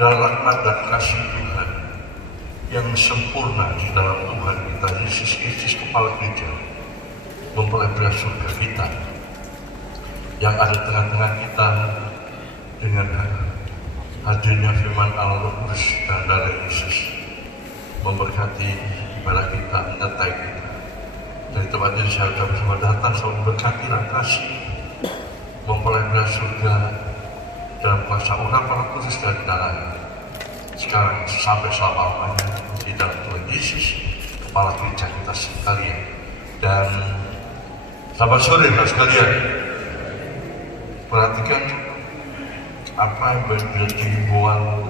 biar rahmat dan kasih Tuhan yang sempurna di dalam Tuhan kita Yesus Kristus Kepala Gereja mempelajari surga kita yang ada tengah-tengah kita dengan hadirnya firman Allah Roh Kudus dan darah Yesus memberkati ibadah kita, menyertai kita. Dari tempat ini saya sudah bersama datang selalu memberkati dan kasih mempelajari surga dalam kuasa orang Roh Kudus dan darahnya sekarang sampai selama-lamanya di dalam Tuhan Yesus Kepala Gereja kita sekalian. Dan selamat sore saudara sekalian, perhatikan apa yang menjadi himbauan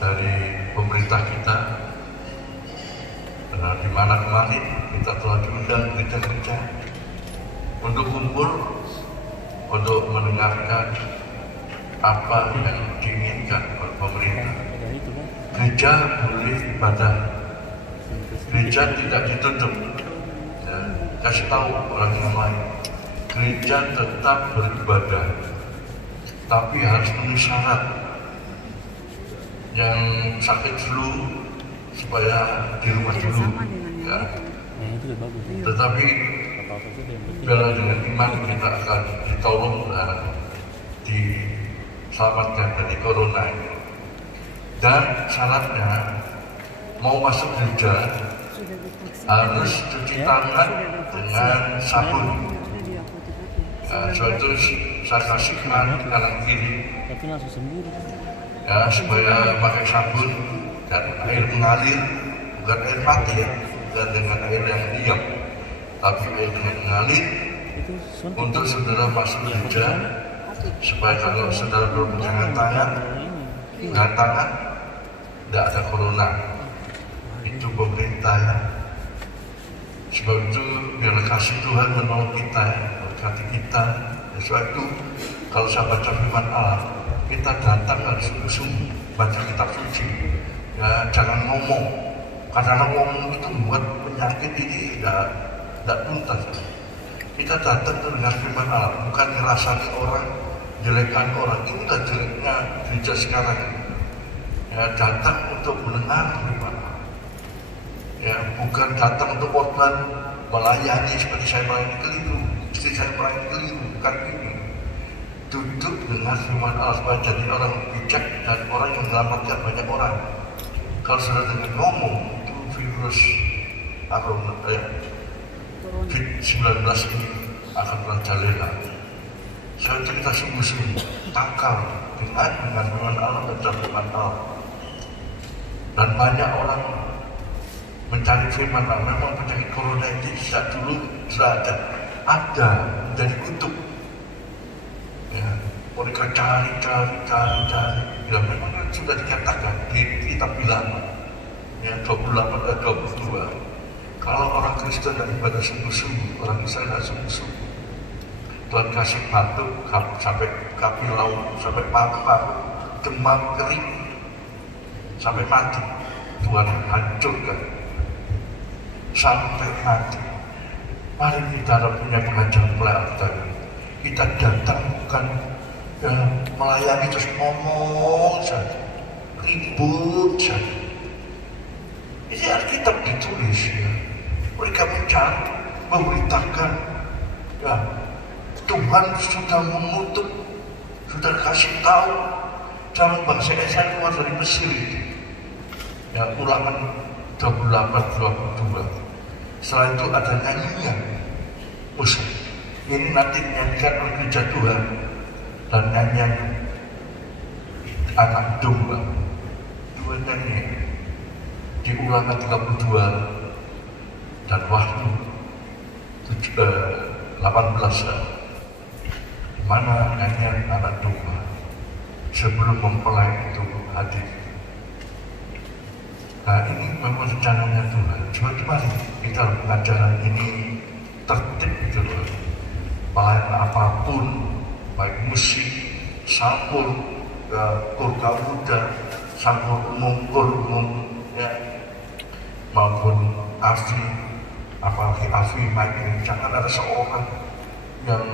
dari pemerintah kita. Benar, di mana kemarin kita telah diundang gereja-gereja untuk kumpul untuk mendengarkan apa yang diinginkan oleh pemerintah. Gereja boleh ibadah, gereja tidak ditutup. Ya, kasih tahu orang yang lain, gereja tetap beribadah, tapi harus memenuhi syarat. Yang sakit flu supaya di rumah dulu, ya. Tetapi bila dengan iman kita akan ditolong dan diselamatkan dari corona ini. Dan syaratnya mau masuk gereja harus cuci tangan dengan sabun. Suatu saya kasih kanan kiri ya, supaya pakai sabun dan air mengalir, bukan air mati ya, bukan dengan air yang diam, tapi air yang mengalir untuk saudara masuk gereja, supaya kalau saudara berpegangan tangan tidak ada corona. Itu pemerintah ya. Sebab itu biar kasih Tuhan menolong kita, berkati kita. Sebab itu kalau saya baca firman Allah, kita datang harus sungguh-sungguh baca kitab suci. Ya, jangan ngomong. Karena ngomong itu membuat penyakit ini tidak tuntas. Kita datang dengan firman Allah, bukan ngerasani orang, jelekan orang. Inilah jeleknya gereja sekarang. Ya, datang untuk mendengar firman Allah. Ya, bukan datang untuk korban melayani seperti saya melayani keliru, istri saya melayani keliru, bukan ini. Duduk dengan firman Allah supaya jadi orang bijak dan orang yang menyelamatkan banyak orang. Kalau sudah dengan ngomong itu virus COVID-19 ini akan merajalela. Saya cerita sungguh-sungguh tangkal dengan firman Allah dan firman Allah. Dan banyak orang mencari firman Allah. Memang penyakit corona ini sejak dulu sudah ada dari kutub. Ya, mereka cari. Ya, memang kan sudah dikatakan di kitab Bilangan ya 28 dan 22. Kalau orang Kristen dan ibadah sungguh-sungguh, orang Israel tidak sungguh-sungguh, Tuhan kasih batuk sampai kapilau, sampai paru-paru, demam kering, sampai mati. Tuhan hancurkan sampai mati. Mari kita punya pengajaran pelayanan. Kita datang bukan melayani terus ngomong saja, ribut saja. Ini Alkitab ditulis ya. Mereka mencari, memberitakan ya, Tuhan sudah mengutuk, sudah kasih tahu zaman bangsa Israel keluar dari Mesir itu. Ya, Ulangan 28-22. Setelah itu ada nyanyian Musa. Ini nanti nyanyikan oleh gereja Tuhan dan nyanyian anak domba. Dua nyanyian di Ulangan 32 dan Wahyu 18 di mana nyanyian anak domba sebelum mempelai itu hadir. Nah, ini memang rencananya Tuhan. Cuma kita pengajaran ini tertib gitu loh. Pelayanan apapun, baik musik, sampul, kurka muda, sampul umum, ya, maupun afi, apalagi afi, baik ini jangan ada seorang yang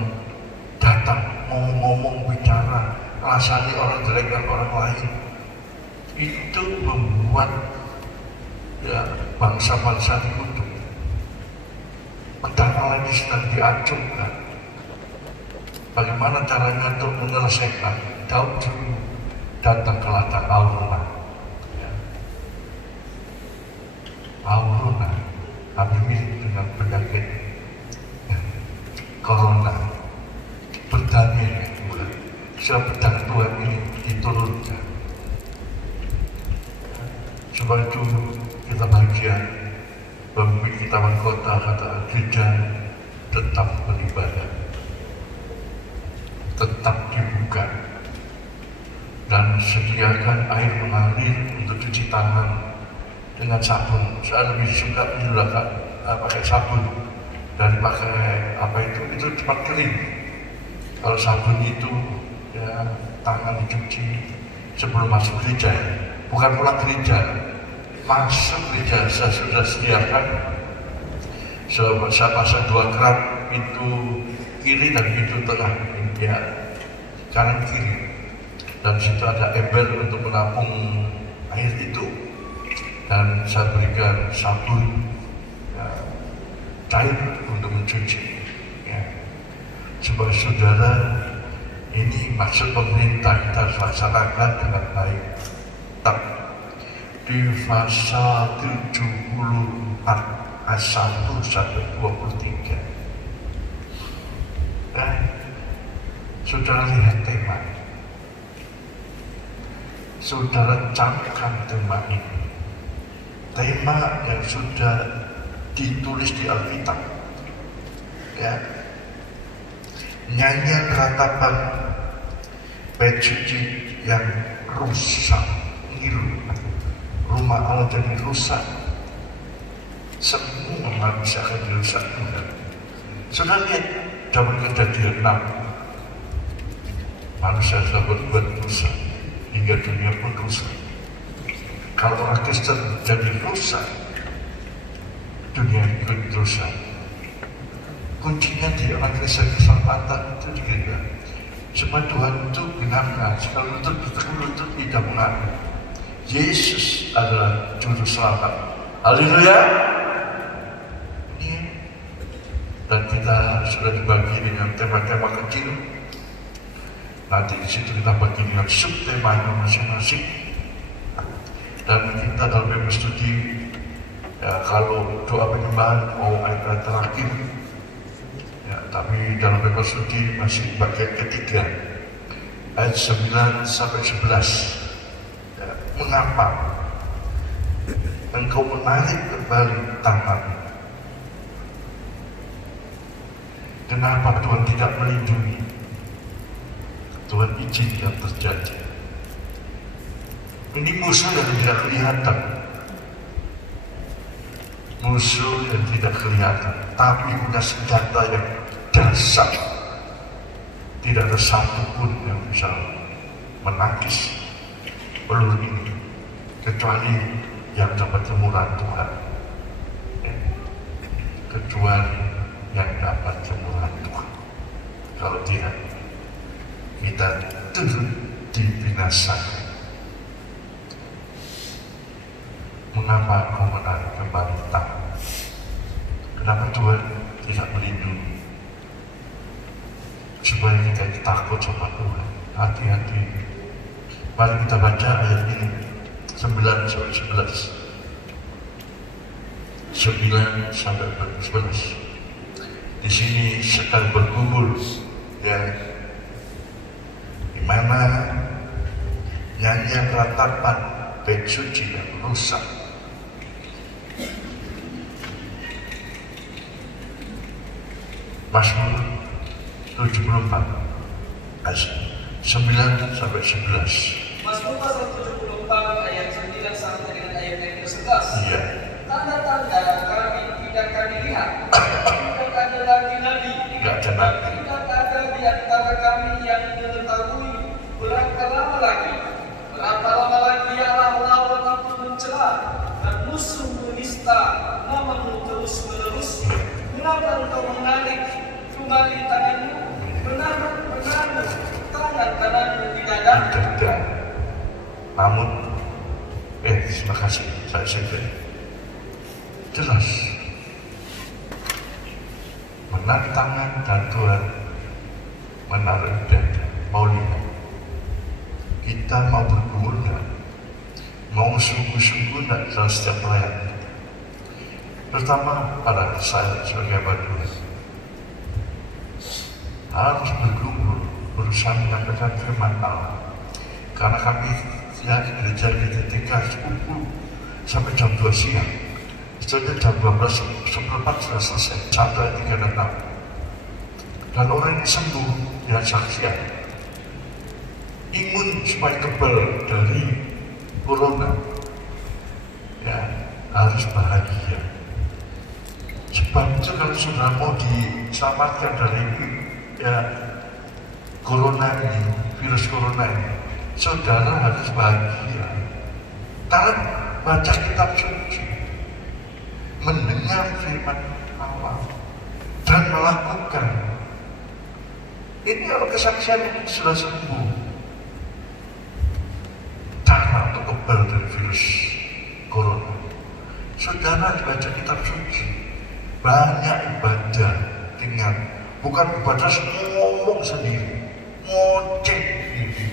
datang ngomong bicara, rasanya orang jelek dan orang lain. itu membuat ya bangsa-bangsa dikutuk. Pedang Allah ini sedang diacungkan. Bagaimana caranya untuk menyelesaikan? Daud dulu datang ke ladang Araunah. Ya. Araunah habis mirip dengan penyakit ya, corona, berdamai Tuhan. Sebab pedang Tuhan ini diturunkan. Sebab itu kita bahagia. Pemimpin kita kota kata gereja tetap beribadah, tetap dibuka, dan sediakan air mengalir untuk cuci tangan dengan sabun. Saya lebih suka menggunakan pakai sabun dari pakai itu cepat kering. Kalau sabun itu ya tangan dicuci sebelum masuk gereja, bukan pulang gereja. Masuk gereja saya sudah sediakan. Saya pasang 2 keran, pintu kiri dan pintu tengah, ya kanan kiri. Dan situ ada ember untuk menampung air itu. Dan saya berikan sabun ya, cair untuk mencuci. Ya. Sebagai saudara, ini maksud pemerintah kita harus laksanakan dengan baik. Di pasal 74 ayat 1 sampai 23. Saudara lihat tema. Saudara camkan tema ini. Tema yang sudah ditulis di Alkitab. Ya. Nyanyian ratapan bait suci yang rusak, ngilu. Rumah Allah jadi rusak. Semua manusia akan dirusak Tuhan. Sudah lihat dalam Kejadian 6, manusia sudah berbuat dosa hingga dunia pun rusak. Kalau orang Kristen jadi rusak, dunia ikut rusak. Kuncinya di orang Kristen keselamatan itu juga. Sebab Tuhan itu benarnya, sekali lutut bertekuk lutut tidak mengaku Yesus adalah juru selamat. Haleluya. Dan kita sudah dibagi dengan tema-tema kecil. Nanti di situ kita bagi dengan subtemanya masing-masing. Dan kita dalam Bible studi, ya, kalau doa penyembahan mau ayat terakhir, ya, tapi dalam Bible studi masih bagian ketiga, ayat 9 sampai 11. Mengapa engkau menarik kembali tangan? Kenapa Tuhan tidak melindungi? Tuhan izinkan terjadi. Ini musuh yang tidak kelihatan. Musuh yang tidak kelihatan, tapi punya senjata yang dahsyat. Tidak ada satupun yang bisa menangkis peluru ini kecuali yang dapat temuran Tuhan. Kecuali yang dapat temuran Tuhan. Kalau tidak, kita turut dibinasakan. Mengapa kau menarik kembali tangan? Kenapa Tuhan tidak melindungi? Supaya kita takut sama Tuhan. Hati-hati. Mari kita baca ayat ini 9 sampai 11. 9 sampai 11. Di sini sedang berkumpul, ya, di mana nyanyian ratapan bait suci yang rusak. Mazmur 74 ayat 9 sampai 11. Mazmur pasal 74 ayat 9 sampai dengan ayat yang ke-11. Iya. Tanda-tanda tidak kami lihat. Tidak ada lagi nabi. Tidak ada nabi. Tidak ada di antara kami yang mengetahui berapa lama lagi. Berapa lama lagi Allah lawan aku mencela dan musuh menista namamu terus-menerus. Mengapa engkau menarik kembali tanganmu? Benar-benar tangan kananmu di dada. Namun Terima kasih, saya simpel. Jelas menarik tangan dan Tuhan menaruh dada. Mau lihat kita mau bergumul nggak? Mau sungguh-sungguh nggak dalam setiap pelayanan? Pertama pada saya sebagai hamba Tuhan harus bergumul, berusaha menyampaikan firman Allah. Karena kami ya gereja kita tinggal 10 sampai jam 2 siang. Setelah jam 12 sebelum 4 sudah selesai, 1, 3, dan 6. Dan orang yang sembuh ya saksian, imun supaya kebal dari corona, ya harus bahagia. Sebab itu kalau sudah mau diselamatkan dari ya corona ini, virus corona ini, saudara harus bahagia. Karena baca kitab suci, mendengar firman Allah, dan melakukan. Ini kalau kesaksian ini sudah sembuh. Cara untuk kebal dari virus corona, saudara baca kitab suci, banyak ibadah dengan bukan ibadah ngomong sendiri, ngoceh sendiri,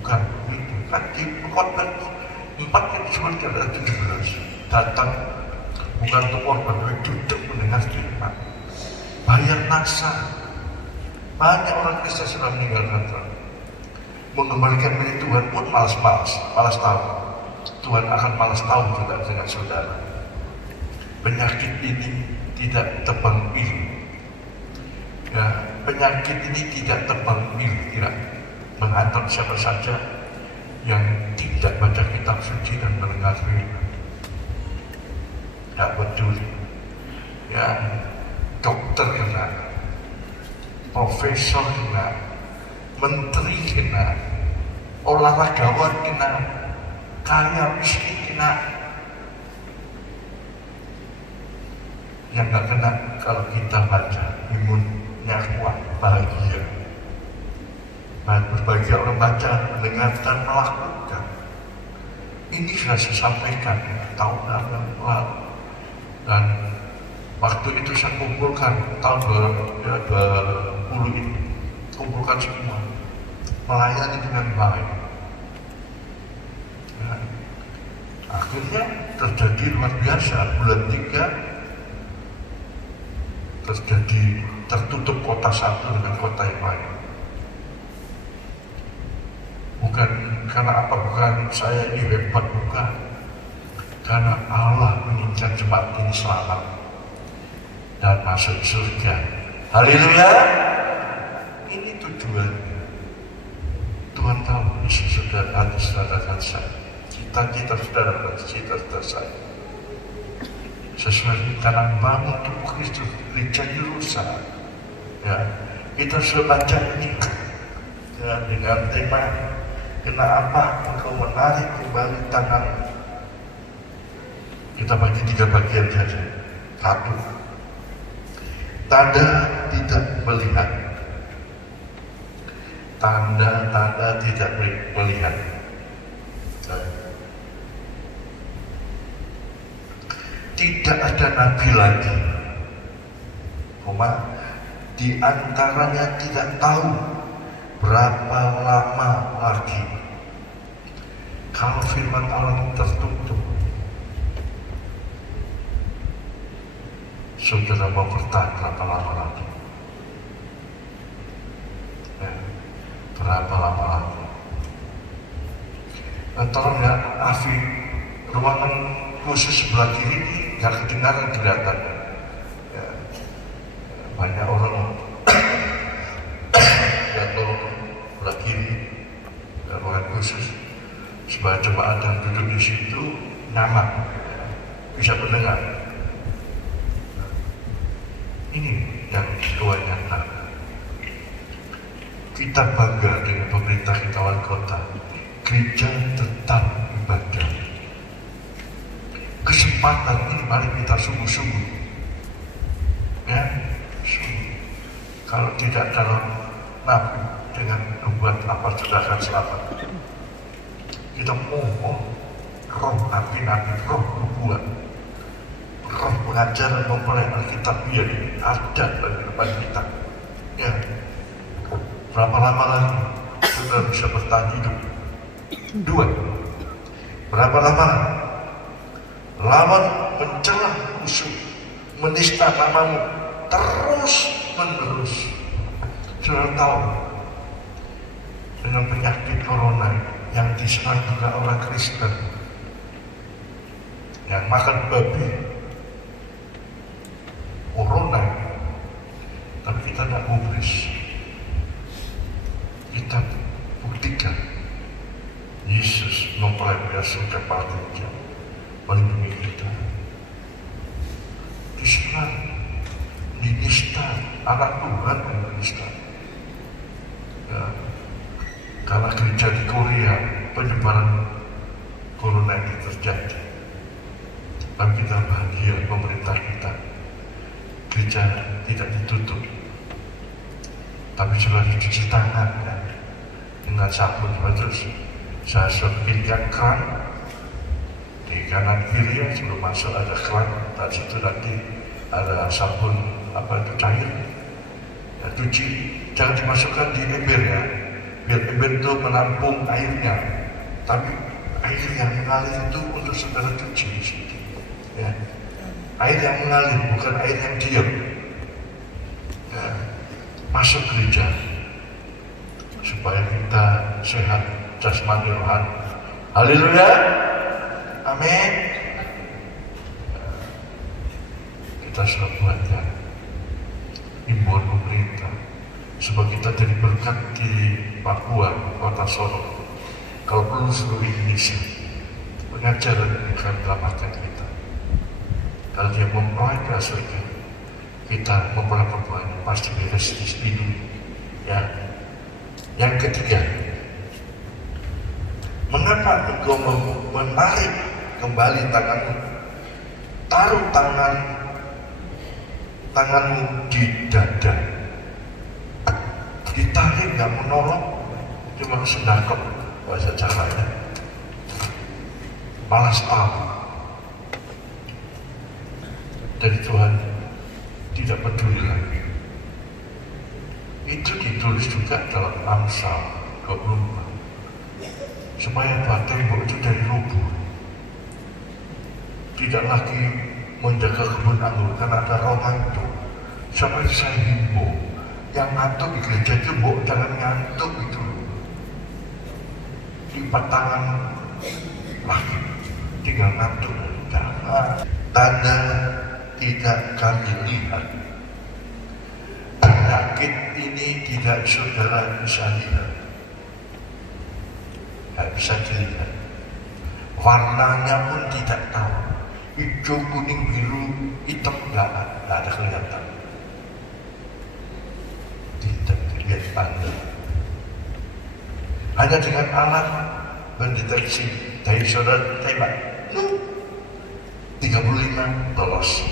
bukan itu. Kan di khotbah 4 yang disebutkan ada 17 datang bukan untuk korban, tapi duduk mendengar firman, bayar naksa. Banyak orang Kristen sudah meninggalkan Tuhan, mengembalikan milik Tuhan pun malas tahu. Tuhan akan malas tahu juga dengan saudara. Penyakit ini tidak tebang pilih. Ya, penyakit ini tidak tebang pilih, tidak menghantam siapa saja yang tidak baca kitab suci dan mendengar firman. Tidak peduli. Ya, dokter kena, profesor kena, menteri kena, olahragawan kena, kaya miskin kena. Yang nggak kena kalau kita baca, imunnya kuat, bahagia. Berbagai orang baca, mendengar, dan melakukan. Ini sudah saya sampaikan tahun yang lalu. Dan waktu itu saya kumpulkan tahun 2020 ini, kumpulkan semua, melayani dengan baik. Ya. Akhirnya terjadi luar biasa, bulan 3 terjadi tertutup kota satu dengan kota yang lain. Bukan karena apa, bukan saya ini hebat, bukan. Karena Allah menginginkan jemaat ini selamat dan masuk surga. Haleluya. Ini tujuannya. Tuhan tahu isi hati saudara saya, cita-cita saudara dan cita-cita saya. Sesuai dengan bangun tubuh Kristus, gereja Yerusalem. Ya, kita sudah baca ini ya, dengan tema kenapa engkau menarik kembali tangan. Kita bagi 3 bagian saja. 1, tanda tidak melihat. Tanda-tanda tidak melihat. Tidak ada nabi lagi, di antaranya tidak tahu berapa lama lagi. Kalau firman Allah tertutup, saudara mau bertahan berapa lama lagi? Ya, berapa lama lagi? Tolong ya, Afi, ruangan khusus sebelah kiri ini nggak kedengaran kelihatannya. Ya, banyak orang ya tolong sebelah kiri ruangan khusus supaya jemaat yang duduk di situ nyaman, bisa mendengar. Ini yang kebanyakan kita bangga dengan pemerintah kita wali kota, gereja tetap ibadah. Kesempatan ini mari kita sungguh-sungguh, ya, sungguh. Kalau tidak dalam nabi dengan membuat apa sudah akan selamat. Kita mohon roh nabi-nabi, roh nubuat, roh pengajaran mempelai Alkitab biar ada bagi depan kita. Ya, berapa lama lagi saudara bisa bertahan hidup? 2. Berapa lama lawan mencela musuh, menista namamu terus menerus? Saudara tahu, dengan penyakit corona yang diserang juga orang Kristen, yang makan babi, corona, tapi kita tidak gubris. Kita buktikan Yesus mempelai surga paling melindungi kita. Diserang, dinista, anak Tuhan yang dinista. Ya, karena gereja di Korea penyebaran corona ini terjadi, tapi kita bahagia pemerintah kita, gereja tidak ditutup, tapi sudah dicuci tangan ya, dengan sabun. Terus saya sudah bikinkan keran di kanan kiri, sebelum masuk ada keran, dan situ nanti ada sabun itu cair ya, cuci, jangan dimasukkan di ember ya, biar ember itu menampung airnya, tapi air yang mengalir itu untuk saudara cuci di situ ya. Air yang mengalir, bukan air yang diam ya. Masuk gereja supaya kita sehat jasmani rohani. Haleluya, amin. Kita sudah buat ya himbauan pemerintah supaya kita jadi berkat di Papua, kota Solo, kalau perlu seluruh Indonesia. Pengajaran yang akan menyelamatkan kita. Kalau dia memperoleh ke surga, kita memperoleh perbuatan pasti beres di sini ya. Yang ketiga, mengapa engkau menarik kembali tanganmu? Taruh tanganmu di dada. Ditarik nggak menolong, cuma sedangkap bahasa caranya. Malas tahu. Dari Tuhan tidak peduli lagi. Itu ditulis juga dalam Amsal 24. Supaya tembok itu dari rubuh. Tidak lagi menjaga kebun anggur karena ada roh ngantuk. Sampai saya himbau, yang ngantuk di gereja itu jangan ngantuk itu. Lipat tangan lagi, tinggal ngantuk. Jangan. Tanda tidak kami lihat. Penyakit ini tidak saudara bisa lihat. Tidak bisa dilihat. Warnanya pun tidak tahu. Hijau, kuning, biru, hitam, tidak ada kelihatan. Tidak dilihat tanda. Hanya dengan alat mendeteksi dari saudara tembak. 35 lolos,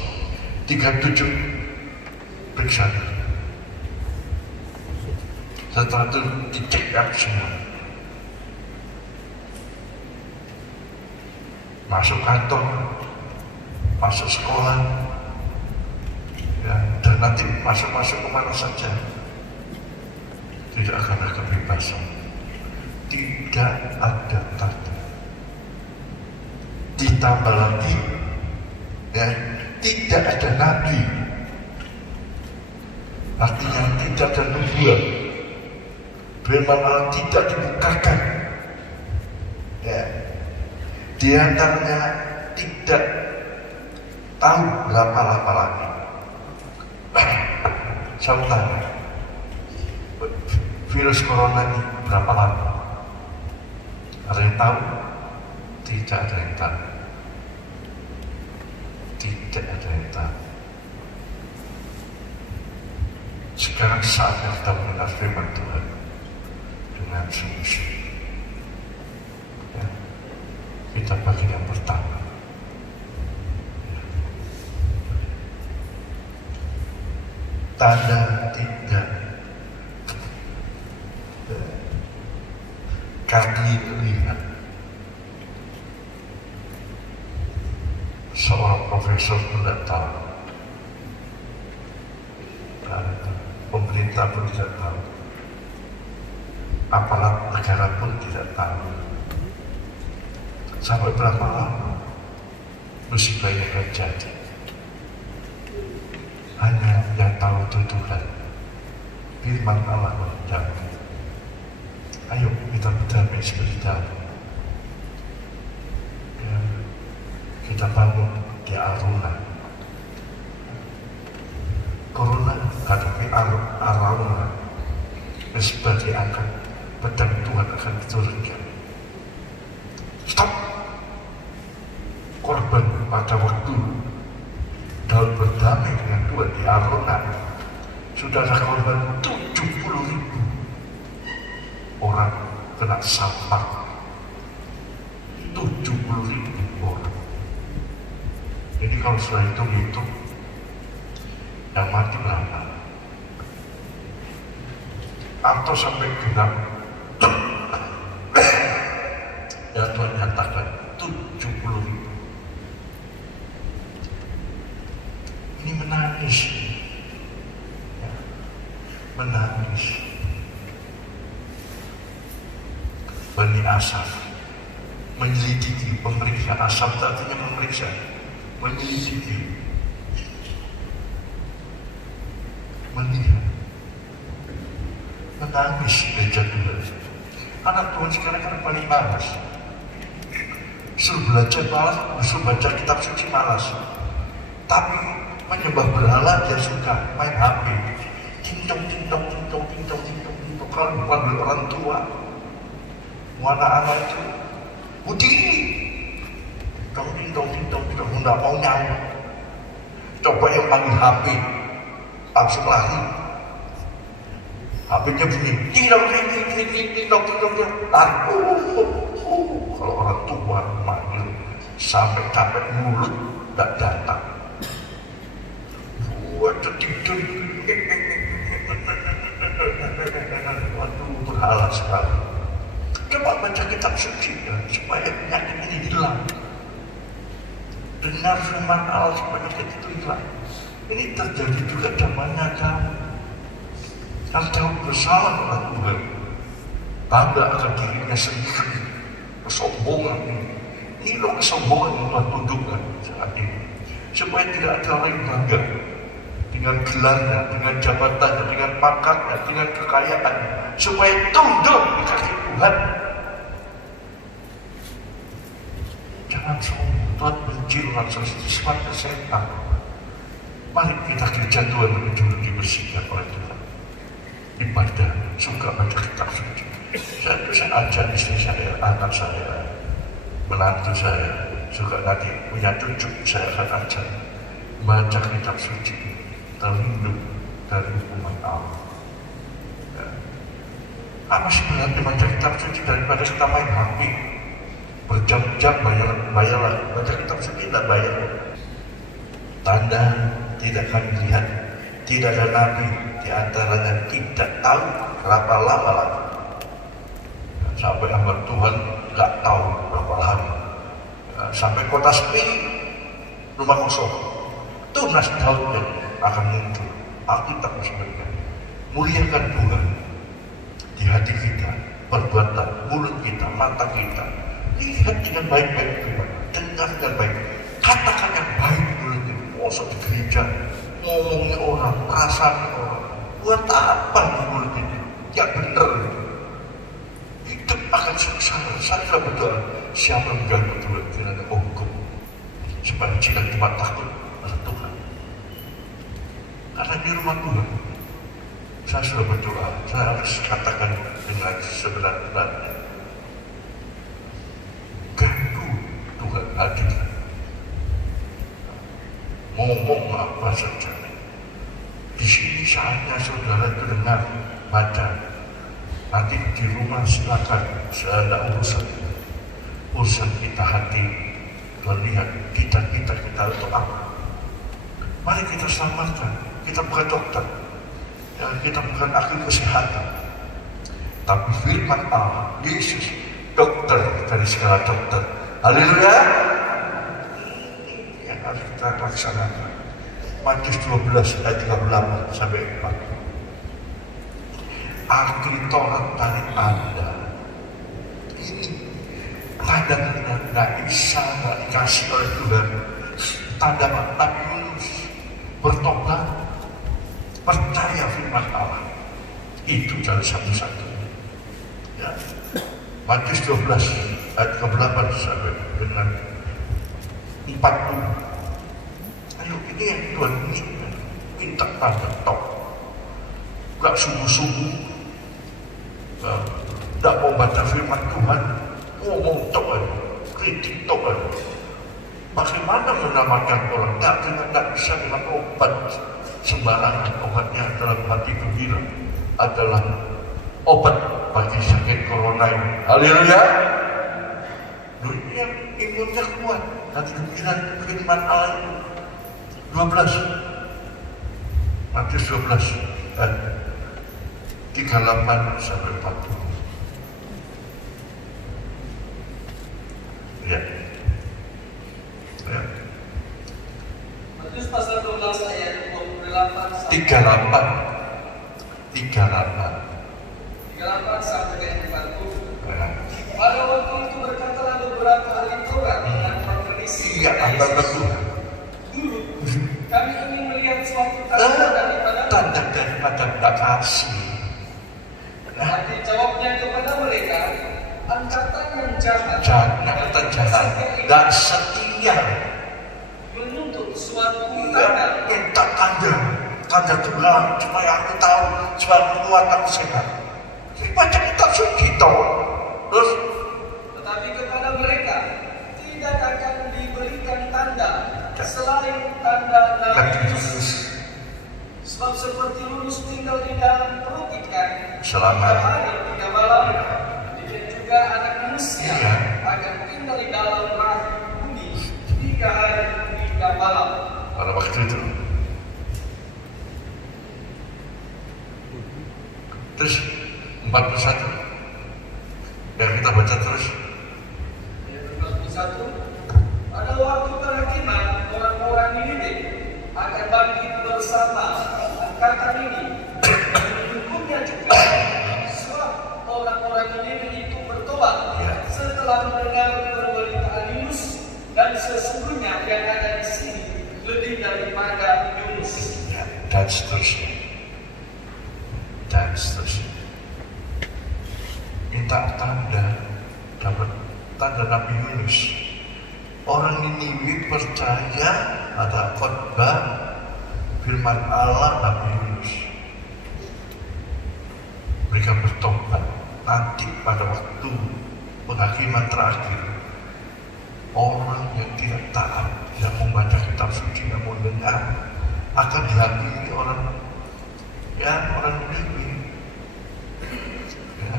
37 periksa. Setelah itu dicek semua. Masuk kantor, masuk sekolah, ya, dan nanti masuk kemana saja. Tidak akan ada kebebasan. Tidak ada tanda. Ditambah lagi, ya, tidak ada nabi. Artinya tidak ada nubuat. Firman Allah tidak dibukakan. Ya. Di antaranya tidak tahu berapa lama lagi. Saya tanya, virus corona ini berapa lama? Ada yang tahu? Tidak ada yang tahu. Tidak ada yang tahu. Sekarang saatnya kita mendengar firman Tuhan dengan sungguh-sungguh. Ya. Kita bagian yang pertama. Tanda tidak kami lihat. profesor pun tidak tahu, pemerintah pun tidak tahu, aparat negara pun tidak tahu. Sampai berapa lama musibah yang terjadi? Hanya yang tahu itu Tuhan. Firman Allah mendampingi. Ayo kita berdamai seperti tadi. Kita bangun di Aruna. Corona hadapi Aruna. Sebagai angkat pedang Tuhan akan diturunkan. Stop. Korban pada waktu Daud berdamai dengan Tuhan di Aruna, sudah ada korban 70.000 orang kena sampah. 70.000 orang. Jadi kalau setelah itu yang mati berapa? Atau sampai genap ya Tuhan nyatakan 70.000. Ini menangis ya, menangis. Bani Asaf menyelidiki, pemeriksa. Asaf artinya memeriksa, menyelidiki, melihat, menangis gereja Tuhan. Anak Tuhan sekarang kan paling malas, suruh belajar malas, suruh baca kitab suci malas, tapi menyembah berhala dia suka, main HP, ting-tong. Kalau dipanggil orang tua, anak-anak itu Budi, ting-tong, nggak mau nyawa. Coba yang panggil HP, langsung lari. HP-nya bunyi, ting-tong, kalau orang tua manggil sampai capek mulut, nggak datang. Waduh, berhala sekali. Coba baca kitab suci ya, supaya penyakit ini hilang. Dengar firman Allah supaya penyakit itu hilang. Ini terjadi juga zamannya kamu. Kalau kamu bersalah kepada Tuhan, bangga akan dirinya sendiri, kesombongan ini loh kesombongan yang Tuhan tundukkan saat ini, supaya tidak ada orang yang bangga dengan gelarnya, dengan jabatannya, dengan pangkatnya, dengan kekayaannya, supaya tunduk di kaki Tuhan. Jangan sombong. Tuhan benci orang sesuatu setan. Mari kita gereja Tuhan lebih dulu dibersihkan oleh Tuhan. Ibadah, suka baca kitab suci. Saya ajak istri saya, anak saya, menantu saya, suka nanti punya cucu, saya akan ajak baca kitab suci, terlindung dari hukuman Allah. Ya. Apa sih berarti baca kitab suci daripada kita main HP? Berjam-jam bayar lagi. Baca kitab suci tidak bayar. Tanda tidak kami lihat, tidak ada nabi di antaranya tidak tahu berapa lama lagi. Sampai hamba Tuhan nggak tahu berapa hari. Sampai kota sepi, rumah kosong. Tunas Daud yang akan muncul. Alkitab sebenarnya muliakan Tuhan di hati kita, perbuatan, mulut kita, mata kita. Lihat dengan baik-baik Tuhan, dengar dengan baik, katakan yang baik mulutnya. Masa di gereja ngomongnya orang, perasaan orang, buat apa mulut ini? Ya bener, hidup akan sengsara. Saya sudah berdoa, siapa yang mengganggu Tuhan kiranya hukum, supaya kita cuma takut pada Tuhan. Karena di rumah Tuhan, saya sudah berdoa, saya harus katakan dengan sebenar-benarnya, ganggu Tuhan hadir, ngomong apa saja. Di sini saatnya saudara dengar, baca. Nanti di rumah silakan, saya ada urusan kita hati. Melihat kita untuk apa? Mari kita selamatkan. Kita bukan dokter, ya, kita bukan ahli kesehatan, tapi firman Allah, Yesus, dokter dari segala dokter. Haleluya. Yang harus kita laksanakan. Matius 12 ayat 38 sampai 40. Ahli Taurat dari Anda ini tanda-tanda nggak bisa nggak dikasih oleh Tuhan. Tanda Nabi Yunus bertobat, percaya firman Allah, itu jalan satu-satunya. Ya. Matius 12 ayat 38 sampai dengan 40. Ayo, ini yang Tuhan minta tanda tok. Gak sungguh-sungguh, gak mau baca firman Tuhan, ngomong tok aja, kritik tok aja. Bagaimana menyelamatkan orang? Gak bisa dengan obat sembarangan. Obatnya adalah hati gembira, adalah obat bagi sakit corona ini. Haleluya. Dunia imunnya kuat, hati gembira firman Allah. 12 Matius 12 ayat 38 sampai 40. Ya. Ya. Matius pasal 12 ayat 28 sampai 38 sampai 40. Ya. Pada waktu itu berkatalah beberapa ahli Taurat dan Farisi. Iya, apa Tuhan? Dulu kami ingin melihat suatu tanda daripada tidak kasih. Tetapi jawabnya kepada mereka, angkatan yang jahat, Angkatan jahat, tidak setia, menuntut suatu minta tanda Tuhan supaya aku tahu, supaya aku kuat, aku sehat. Baca kitab suci tahu. Terus, tetapi kepada mereka tidak akan diberikan tanda selain tanda Nabi Yunus. Sebab seperti Yunus tinggal di dalam perut ikan Selama 3 hari 3 malam, demikian juga anak manusia akan tinggal di dalam rahim bumi 3 hari 3 malam. pada waktu itu. Terus 41 yang kita baca terus. Ayat 41. Pada waktu kehakiman orang-orang Niniwe akan bangkit bersama angkatan ini dan mendukungnya juga. Sebab orang-orang Niniwe itu bertobat setelah mendengar pemberitaan Yunus, dan sesungguhnya yang ada di sini lebih daripada Yunus. Dan seterusnya. Minta tanda, dapat tanda Nabi Yunus. Orang Niniwe percaya pada khotbah firman Allah Nabi Yunus. Mereka bertobat. Nanti pada waktu penghakiman terakhir, orang yang tidak taat, yang membaca kitab suci, yang mendengar, akan dihakimi orang Niniwe. Ya.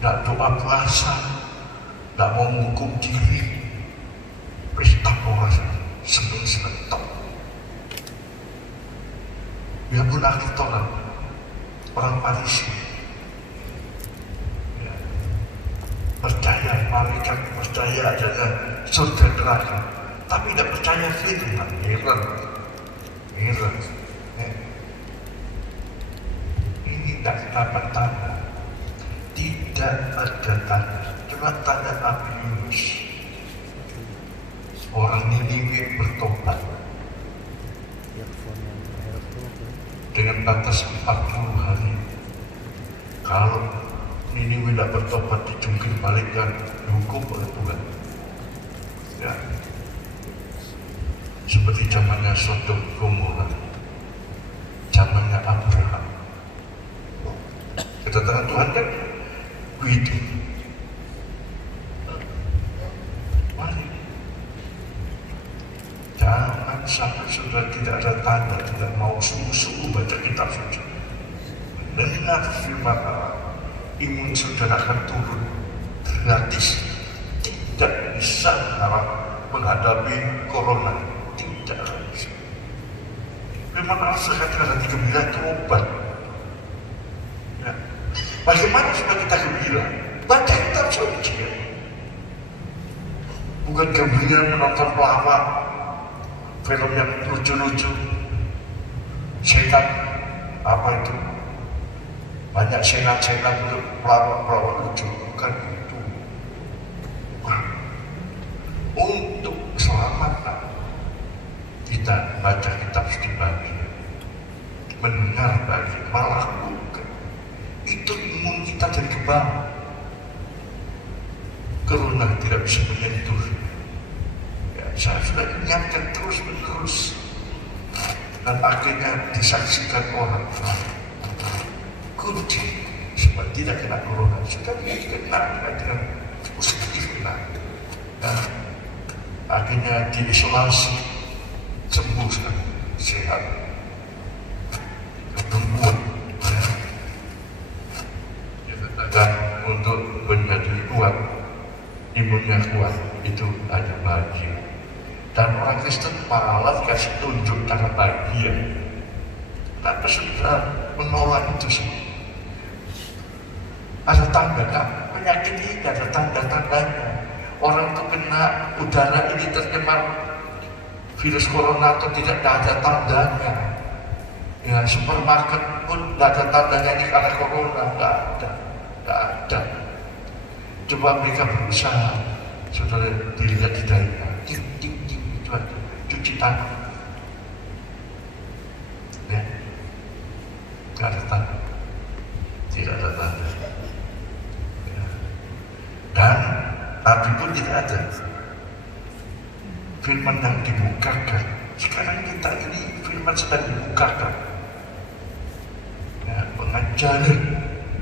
Tidak doa puasa, tidak mau menghukum diri, perintah puasa, seneng-seneng tok. Biarpun ahli Taurat, orang Farisi, ya, percaya malaikat, percaya adanya surga neraka, tapi tidak percaya firman. Heran. Ini tidak dapat tanda. Tidak ada tanda, cuma tanda Nabi Yunus. Orang Niniwe bertobat dengan batas 40 hari. Kalau Niniwe tidak bertobat, dijungkir balikkan, dihukum oleh Tuhan. Ya. Seperti zamannya Sodom Gomora, zamannya Abraham. Kedatangan Tuhan kan begitu. Mari, jangan sampai sudah tidak ada tanda, tidak mau sungguh-sungguh baca kitab suci, dengar firman Allah, imun saudara akan turun gratis. Tidak bisa menghadapi corona, tidak akan bisa. Firman Allah sekarang hati gembira itu obat. Ya. Bagaimana supaya kita gembira? Baca kitab suci. Bukan gembira menonton pelawak, film yang lucu-lucu, setan apa itu, banyak setan untuk pelawak-pelawak lucu, bukan itu. Untuk keselamatan kita baca kitab suci bahagia, mendengar bahagia, melakukan itu imun kita jadi kebal. Corona tidak bisa menyentuh. Ya, saya sudah ingatkan terus-menerus dan akhirnya disaksikan orang. Kunci supaya tidak kena corona. Sudah kena dengan positif kena. Ya, akhirnya diisolasi, sembuh sekali, sehat, perempuan. Dan untuk menjadi kuat, imunnya kuat, itu ada bahagia. Dan orang Kristen malah kasih tunjuk cara bahagia. Kenapa sudah menolak itu semua? Ada tanda, penyakit ini ada tanda-tandanya. Orang itu kena udara ini tercemar virus corona atau tidak ada tandanya. Ya, supermarket pun tidak ada tandanya ini karena corona, nggak ada. Coba mereka berusaha, saudara dilihat di daerah, ting itu aja, cuci tangan. Ya, nggak ada tanda, tidak ada tanda. Ya. Dan Nabi pun tidak ada. Firman yang dibukakan. Sekarang kita ini firman sedang dibukakan. Ya, pengajaran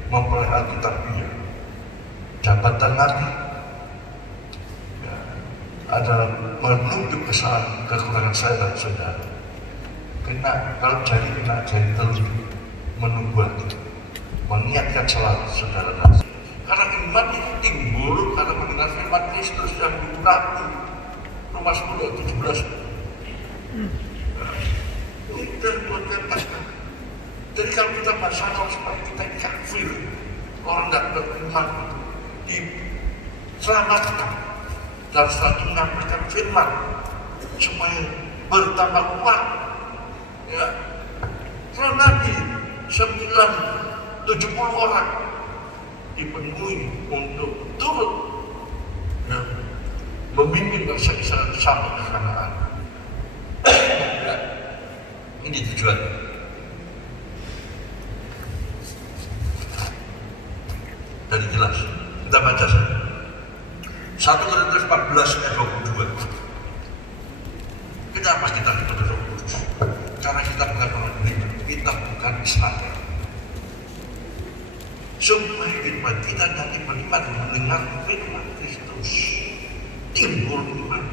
mempelai Alkitabiah. Jabatan Nabi. Ya, adalah menunjuk kesalahan kekurangan saya dan saudara. Kalau jari kena jari telur, menunggu itu, mengingatkan selalu saudara dan saudara. Karena iman itu timbul karena mendengar firman Kristus yang diurapi. Roma 10 ayat 17. Itu buat katakan. Jadi kalau kita masalah supaya kita kafir, orang tidak beriman itu diselamatkan dan selalu menyampaikan firman supaya bertambah kuat. Ya, kalau Nabi 70 orang dipenuhi untuk turut ya, memimpin bangsa Israel sampai ke Kanaan. Ya, ini tujuan. Jadi jelas. Kita baca saja. 1 Korintus 14 ayat 22. Kenapa kita dipenuhi Roh Kudus? Karena kita bukan orang beriman, kita bukan Israel. Supaya firman kita nanti beriman mendengar firman Kristus, timbul iman.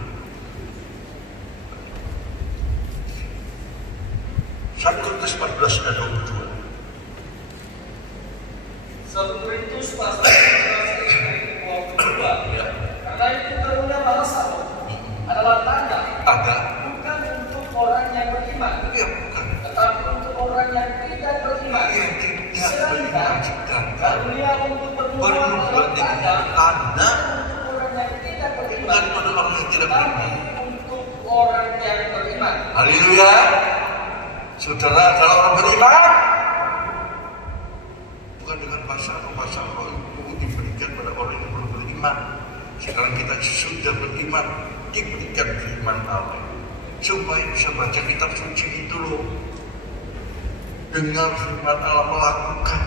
1 Korintus 14 ayat 22. 1 Korintus pasal 14 ayat 22. Ya. Karena itu karunia balasan adalah tanda bukan untuk orang yang beriman, Ya, bukan. tetapi untuk orang yang tidak beriman. Ya, Sedangkan karunia untuk bernubuat adalah tanda untuk orang yang tidak beriman, bukan pada orang yang tidak tapi beriman. untuk orang yang beriman. Haleluya. Saudara, kalau orang beriman, bukan dengan bahasa roh itu diberikan pada orang yang belum beriman. Sekarang kita sudah beriman, diberikan firman Allah supaya bisa baca kitab suci itu loh. Dengar firman Allah, melakukan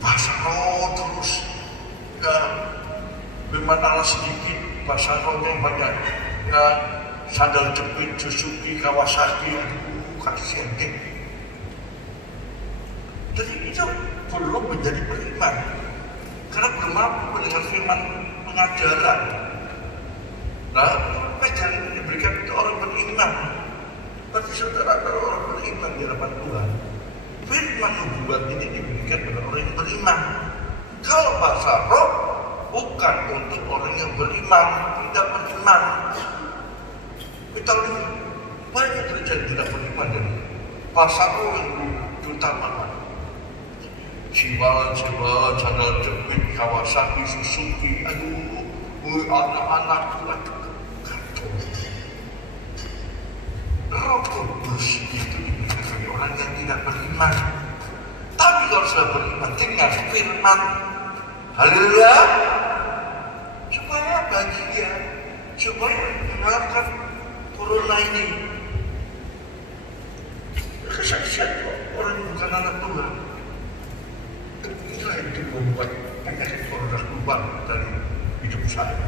bahasa roh terus. Ya, firman Allah sedikit, bahasa rohnya banyak. Ya, sandal jepit, Suzuki, Kawasaki, kasihan deh. Jadi itu belum menjadi beriman karena belum mampu mendengar firman pengajaran. Nah, pengajaran diberikan untuk orang beriman. Berarti saudara kalau orang beriman di hadapan Tuhan, firman nubuat ini diberikan kepada orang yang beriman. Kalau bahasa roh bukan untuk orang yang beriman, tidak beriman. Kita lihat banyak terjadi tidak beriman dan bahasa roh yang diutamakan. Siwalan, sandal jepit, Kawasaki, Suzuki, aduh, anak-anak, kacau. Roh Kudus itu diberikan bagi orang yang tidak beriman. Tapi kalau sudah beriman dengan firman, haleluya, supaya bahagia, supaya mengalahkan corona ini. Kesaksian orang yang bukan anak Tuhan, inilah yang membuat penyakit corona keluar dari hidup saya.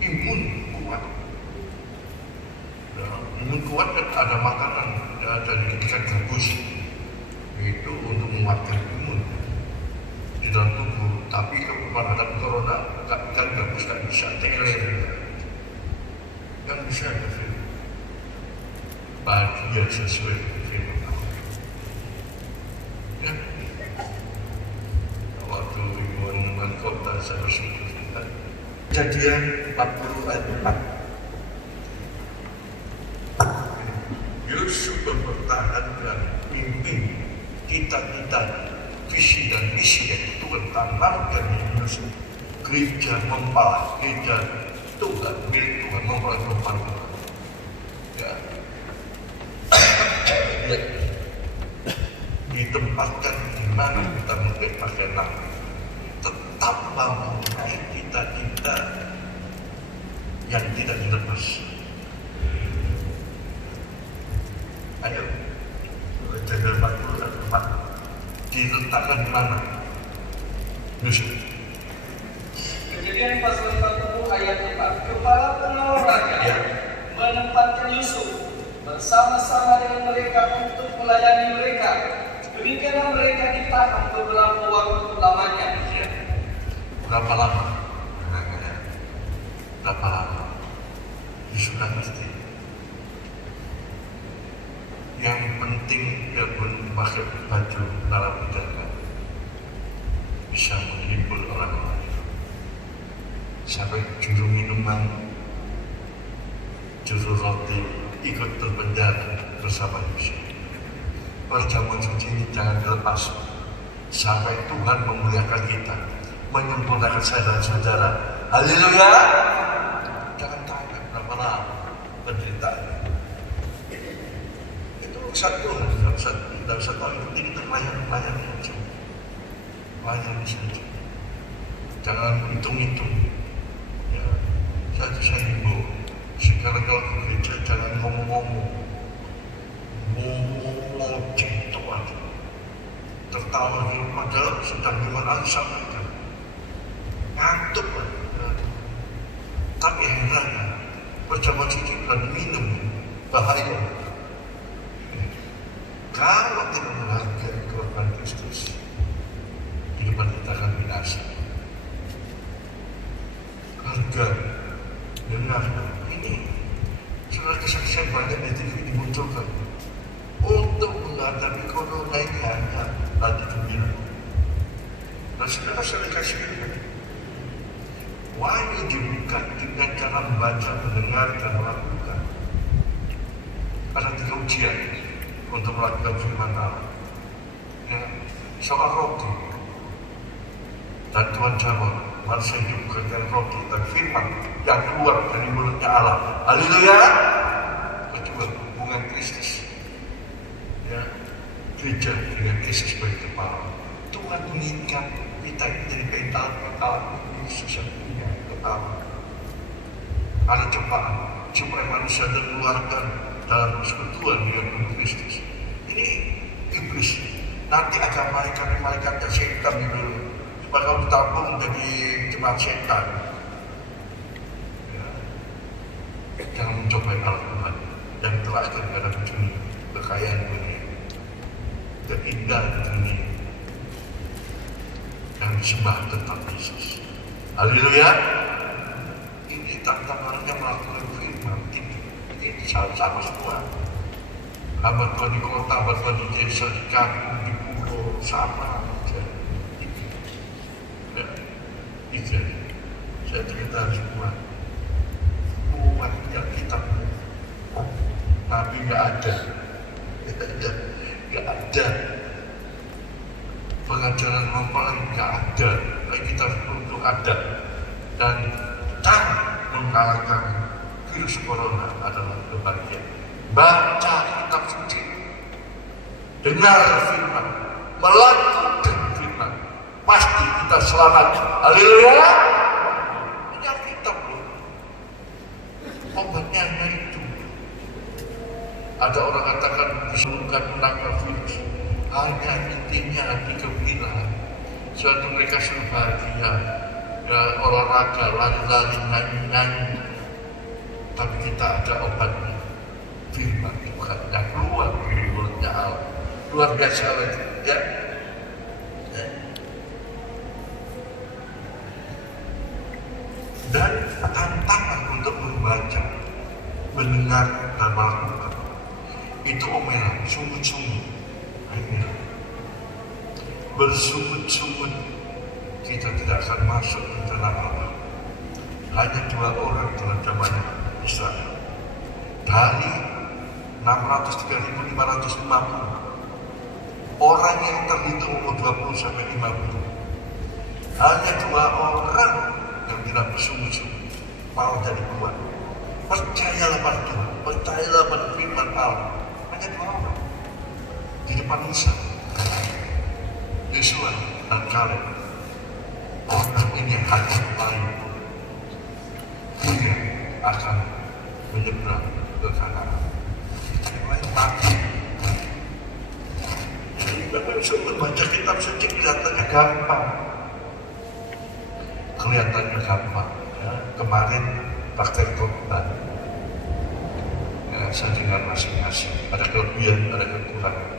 Imun kuat. Ya, imun kuat kan ada makanan ya, dari ikan gabus itu untuk menguatkan imun di dalam tubuh. Tapi kalau ada corona, ikan gabus kan bisa teler, kan bisa ya, bahagia sesuai dengan firman Allah. Ya. Waktu ibu dengan kota saya bersyukur. Kejadian 40 ayat 4. Yusuf mempertahankan mimpi, cita-cita, visi dan misi yang Tuhan tanamkan di Yusuf. Gereja mempala, gereja Tuhan, milik Tuhan mempala Tuhan. Ya. Ditempatkan di mana kita mungkin pakai nama, tetap mempunyai cita-cita yang tidak dilepas. Ayo, jaga 44 diletakkan di mana? Yusuf. Kejadian pasal 40 ayat 4. Kepala pengawal raja menempatkan Yusuf bersama-sama dengan mereka untuk melayani mereka. Demikianlah mereka ditahan beberapa waktu lamanya. Ya. Berapa lama? Berapa lama? Yusuf nanti. Yang penting dia pun pakai baju narapidana, bisa menghibur orang lain. Sampai juru minuman, juru roti ikut berpenjara bersama Yusuf. Perjamuan suci ini jangan dilepas sampai Tuhan memuliakan kita, menyempurnakan saudara-saudara. Haleluya! Jangan tanya berapa lama penderitaan. Itu satu, tidak usah tahu. Yang penting kita layan saja. Layan saja. Jangan hitung-hitung. Ya, saya himbau. Sekarang kalau ke gereja jangan ngomong-ngomong. Ngomong itu aja. Tertawa padahal sedang gimana saja. Ngantuk aja. Tapi heran, perjamuan suci dan minum bahaya. Kalau tidak menghargai korban Kristus, kehidupan kita akan binasa. Harga, dengar, ini sudah kesaksian banyak di TV dimunculkan. Untuk menghadapi corona ini hanya hati gembira. Dan saudara saya kasih ini, wahyu dibuka dengan cara membaca, mendengar, dan melakukan. Ada 3 ujian untuk melakukan firman Allah. Ya, soal roti. Dan Tuhan jawab, manusia hidup bukan dengan roti dan firman yang keluar dari mulutnya Allah. Haleluya. Kedua, hubungan Kristus. Ya, gereja dengan Kristus sebagai kepala. Tuhan menginginkan kita ini jadi pental Yesus yang punya kepala. Ada cobaan supaya manusia dikeluarkan dalam persekutuan dengan Kristus. Ini iblis. Nanti akan malaikat-malaikatnya setan dulu. Supaya kamu tabung jadi jemaat setan. Ya. Jangan mencoba Allah Tuhan yang telah kepada dunia, kekayaan dunia, keindahan dunia, yang disembah tetap Yesus. Haleluya. Ini tantangannya melakukan firman ini sama semua. Hamba Tuhan di kota, hamba Tuhan di desa, di kampung, di pulau, sama aja. Ya, itu saya cerita semua. Umat yang kita tapi nggak ada, nggak ada. Pengajaran mempelai nggak ada, tapi kita perlu ada. Dan cara mengalahkan virus corona adalah kebahagiaan. baca kitab suci, dengar firman, melakukan firman, pasti kita selamat. Haleluya. Ini Alkitab loh. Obatnya hanya itu. Ada orang katakan disembuhkan menangkap virus. Hanya intinya hati gembira. Suatu mereka sudah bahagia, ya, olahraga, lari-lari, nyanyi-nyanyi. Tapi kita ada obatnya. Firman Tuhan yang keluar dari mulutnya Allah. Luar biasa lagi, ya. Dan tantangan untuk membaca, mendengar dan melakukan itu omelan, sungguh-sungguh. Bersungut-sungut kita tidak akan masuk ke tanah Allah. Hanya 2 orang dalam zaman Israel dari 603.550 orang yang terhitung umur 20 sampai 50. Hanya 2 orang yang tidak bersungguh-sungguh mau jadi kuat. Percayalah pada Tuhan, percayalah pada firman Allah. Hanya 2 orang di depan Musa, Yosua dan Kaleb. Orang ini hanya lain, dia akan menyeberang ke Kanaan. Yang lain mati. Jadi Bapak Ibu baca kitab suci kelihatannya gampang. Kelihatannya gampang. Ya. Kemarin praktek khotbah. Ya, saya dengar masing-masing. Ada kelebihan, ada kekurangan.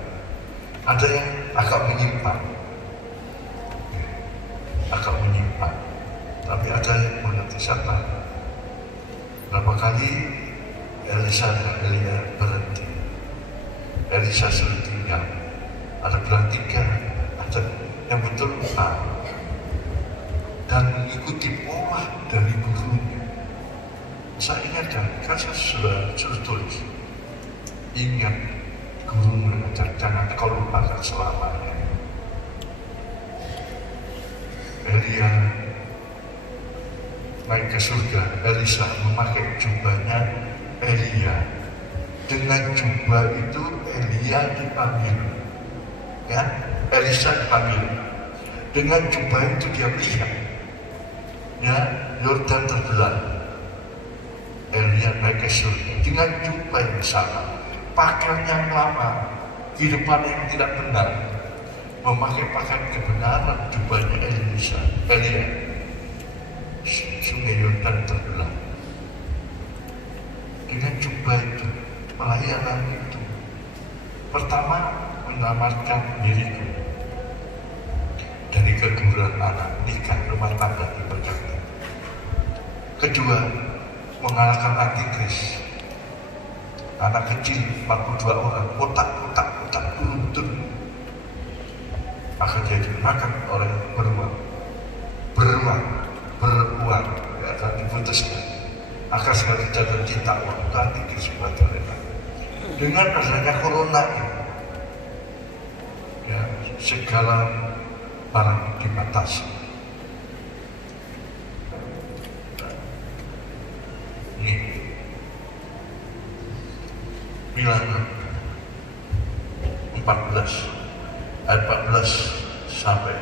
Ada yang agak menyimpang. Agak menyimpang, tapi ada yang mengerti setan. Berapa kali Elisa dan Elia berhenti, Elisa suruh tinggal. Ada bilang 3, ada yang betul 4, dan mengikuti pola dari gurunya. Saya ingatkan, kan saya sudah tulis, ingat guru mengajar, jangan kau lupakan selamanya. Elia naik ke surga, Elisa memakai jubahnya Elia. Dengan jubah itu Elia dipanggil, ya, Elisa dipanggil. Dengan jubah itu dia melihat, ya, Yordan terbelah. Elia naik ke surga dengan jubah yang sama, pakaian yang lama, kehidupan yang tidak benar. Memakai pakaian kebenaran, jubahnya Elia. Sungai Yordan terbelah. Dengan jubah itu, pelayanan itu, pertama menyelamatkan diriku dari keguguran anak, nikah, rumah tangga diberkati. Kedua, mengalahkan antikris. Anak kecil 42 orang, kotak beruntun. Akan jadi makan oleh beruang, ya, dan diputuskan akan sekali jatuh cinta uang nanti di sebuah mereka. Dengan adanya corona ini, ya, segala barang dibatasi. Ini Bilangan 14 ayat 14 sampai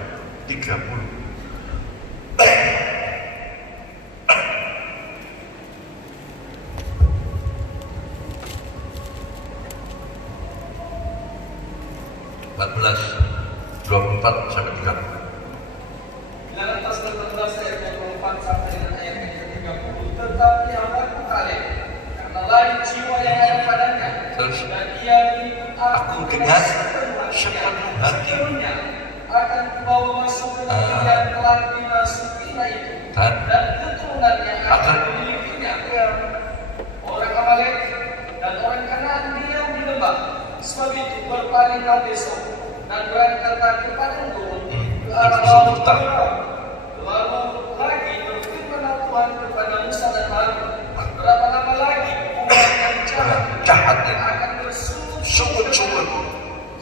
30. Sampai 30. Bilangan pasal 14 ayat 24 sampai dengan ayat yang ke-30. Tetapi hambaku Kaleb, karena lain jiwa yang ada padanya, Terus, dan ia mengikut aku dengan sepenuh hati akan kubawa masuk ke negeri yang telah dimasukinya itu, dan keturunannya akan memilikinya. Orang Amalek dan orang Kanaan diam di lembah. Sebab itu berpalinglah besok dan berangkatlah ke padang gurun ke arah laut. Lalu lagi berfirmanlah Tuhan kepada Musa dan Harun, berapa lama lagi umat yang jahat akan bersungut-sungut.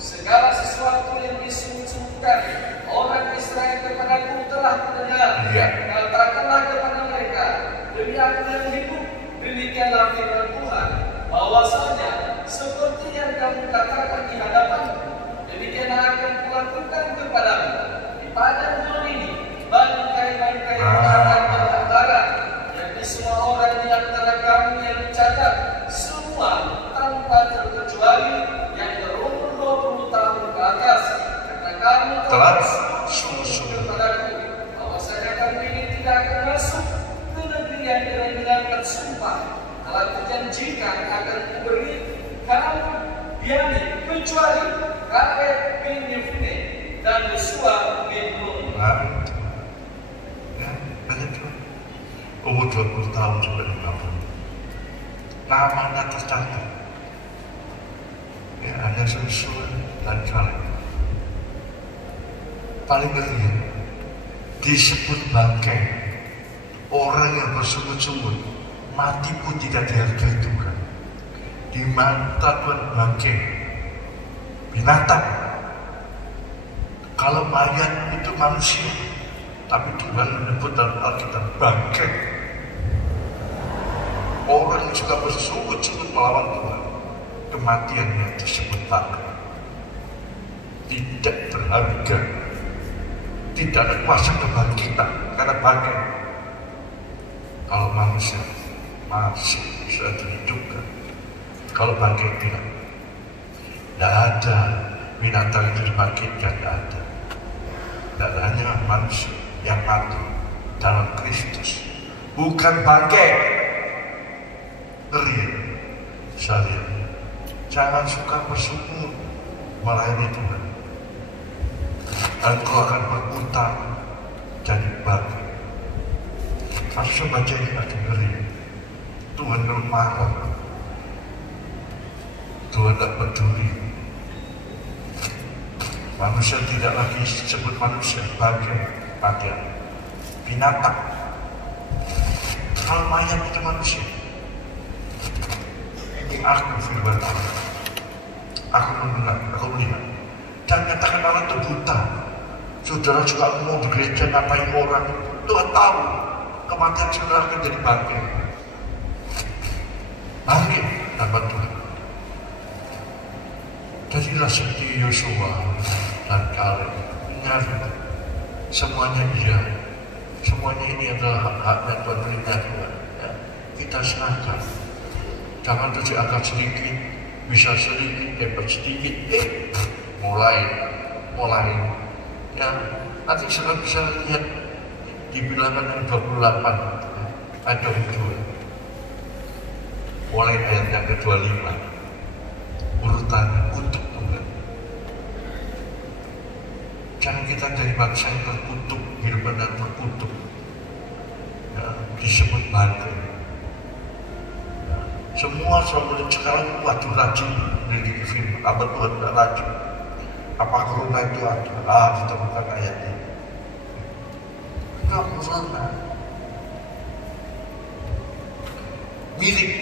Segala sesuatu yang disungut-sungutkan orang Israel kepadaku telah kudengar. Katakanlah kepada mereka, demi aku yang hidup, demikianlah firman Tuhan, bahwasanya seperti yang kamu katakan di hadapan, demikian akan kulakukan kepadamu. Di padang gurun ini, bangkai-bangkai akan berantara, yakni semua orang di antara kamu yang dicatat, semua tanpa terkecuali yang berumur 20 tahun ke atas, karena kamu telah sungguh-sungguh kepadaku, bahwasanya kamu ini tidak akan masuk ke negeri yang mendengarkan sumpah telah kujanjikan akan kuberi kamu yakni kecuali Kaleb bin Yefune dan Yosua bin Nun. Ya, banyak juga. Umur 20 tahun sampai 50. Namanya tercatat. Ya, hanya Yosua dan Kaleb. Paling ngeri, disebut bangkai. Orang yang bersungut-sungut mati pun tidak dihargai Tuhan. Di mata Tuhan bangkai, binatang. Kalau mayat itu manusia, tapi Tuhan menyebut dalam Alkitab bangkai. Orang yang sudah bersungut-sungut melawan Tuhan, kematiannya disebut bangkai. Tidak berharga, tidak ada kuasa kebangkitan karena bangkai. Kalau manusia masih bisa dihidupkan, kalau bangkai tidak ada binatang yang dibangkitkan, tidak ada. Dan hanya manusia yang mati dalam Kristus, bukan bangkai. Ngeri, saya jangan suka bersyukur melayani Tuhan. Engkau akan berputar jadi bangkai. Harus baca ini lagi ngeri. Tuhan marah. Tuhan tidak peduli. Manusia tidak lagi disebut manusia, bagian binatang. Kalau mayat itu manusia. Ini aku firman Allah. Aku mendengar, aku melihat. Dan nyatakan orang itu buta. Saudara juga mau di gereja ngapain orang. Tuhan tahu kematian saudara akan jadi bangkai. Bangkai tanpa Tuhan. Jadilah seperti Yosua dan Kaleb. Ingat, semuanya iya. Semuanya ini adalah hak-haknya Tuhan, miliknya Tuhan. Ya, kita serahkan. Jangan terus agak sedikit, bisa sedikit, dapat sedikit. Mulai. Ya, nanti sudah bisa lihat di bilangan yang 28 ayat 22. Mulai ayat yang ke-25. Urutan untuk Tuhan. Jangan kita dari bangsa yang terkutuk, hidup dan terkutuk. Ya, disebut bangkai. Ya, semua sekarang waduh rajin dari film. Apa Tuhan tidak rajin? Apa corona itu ada? Kita bukan ayatnya. Enggak corona. Milik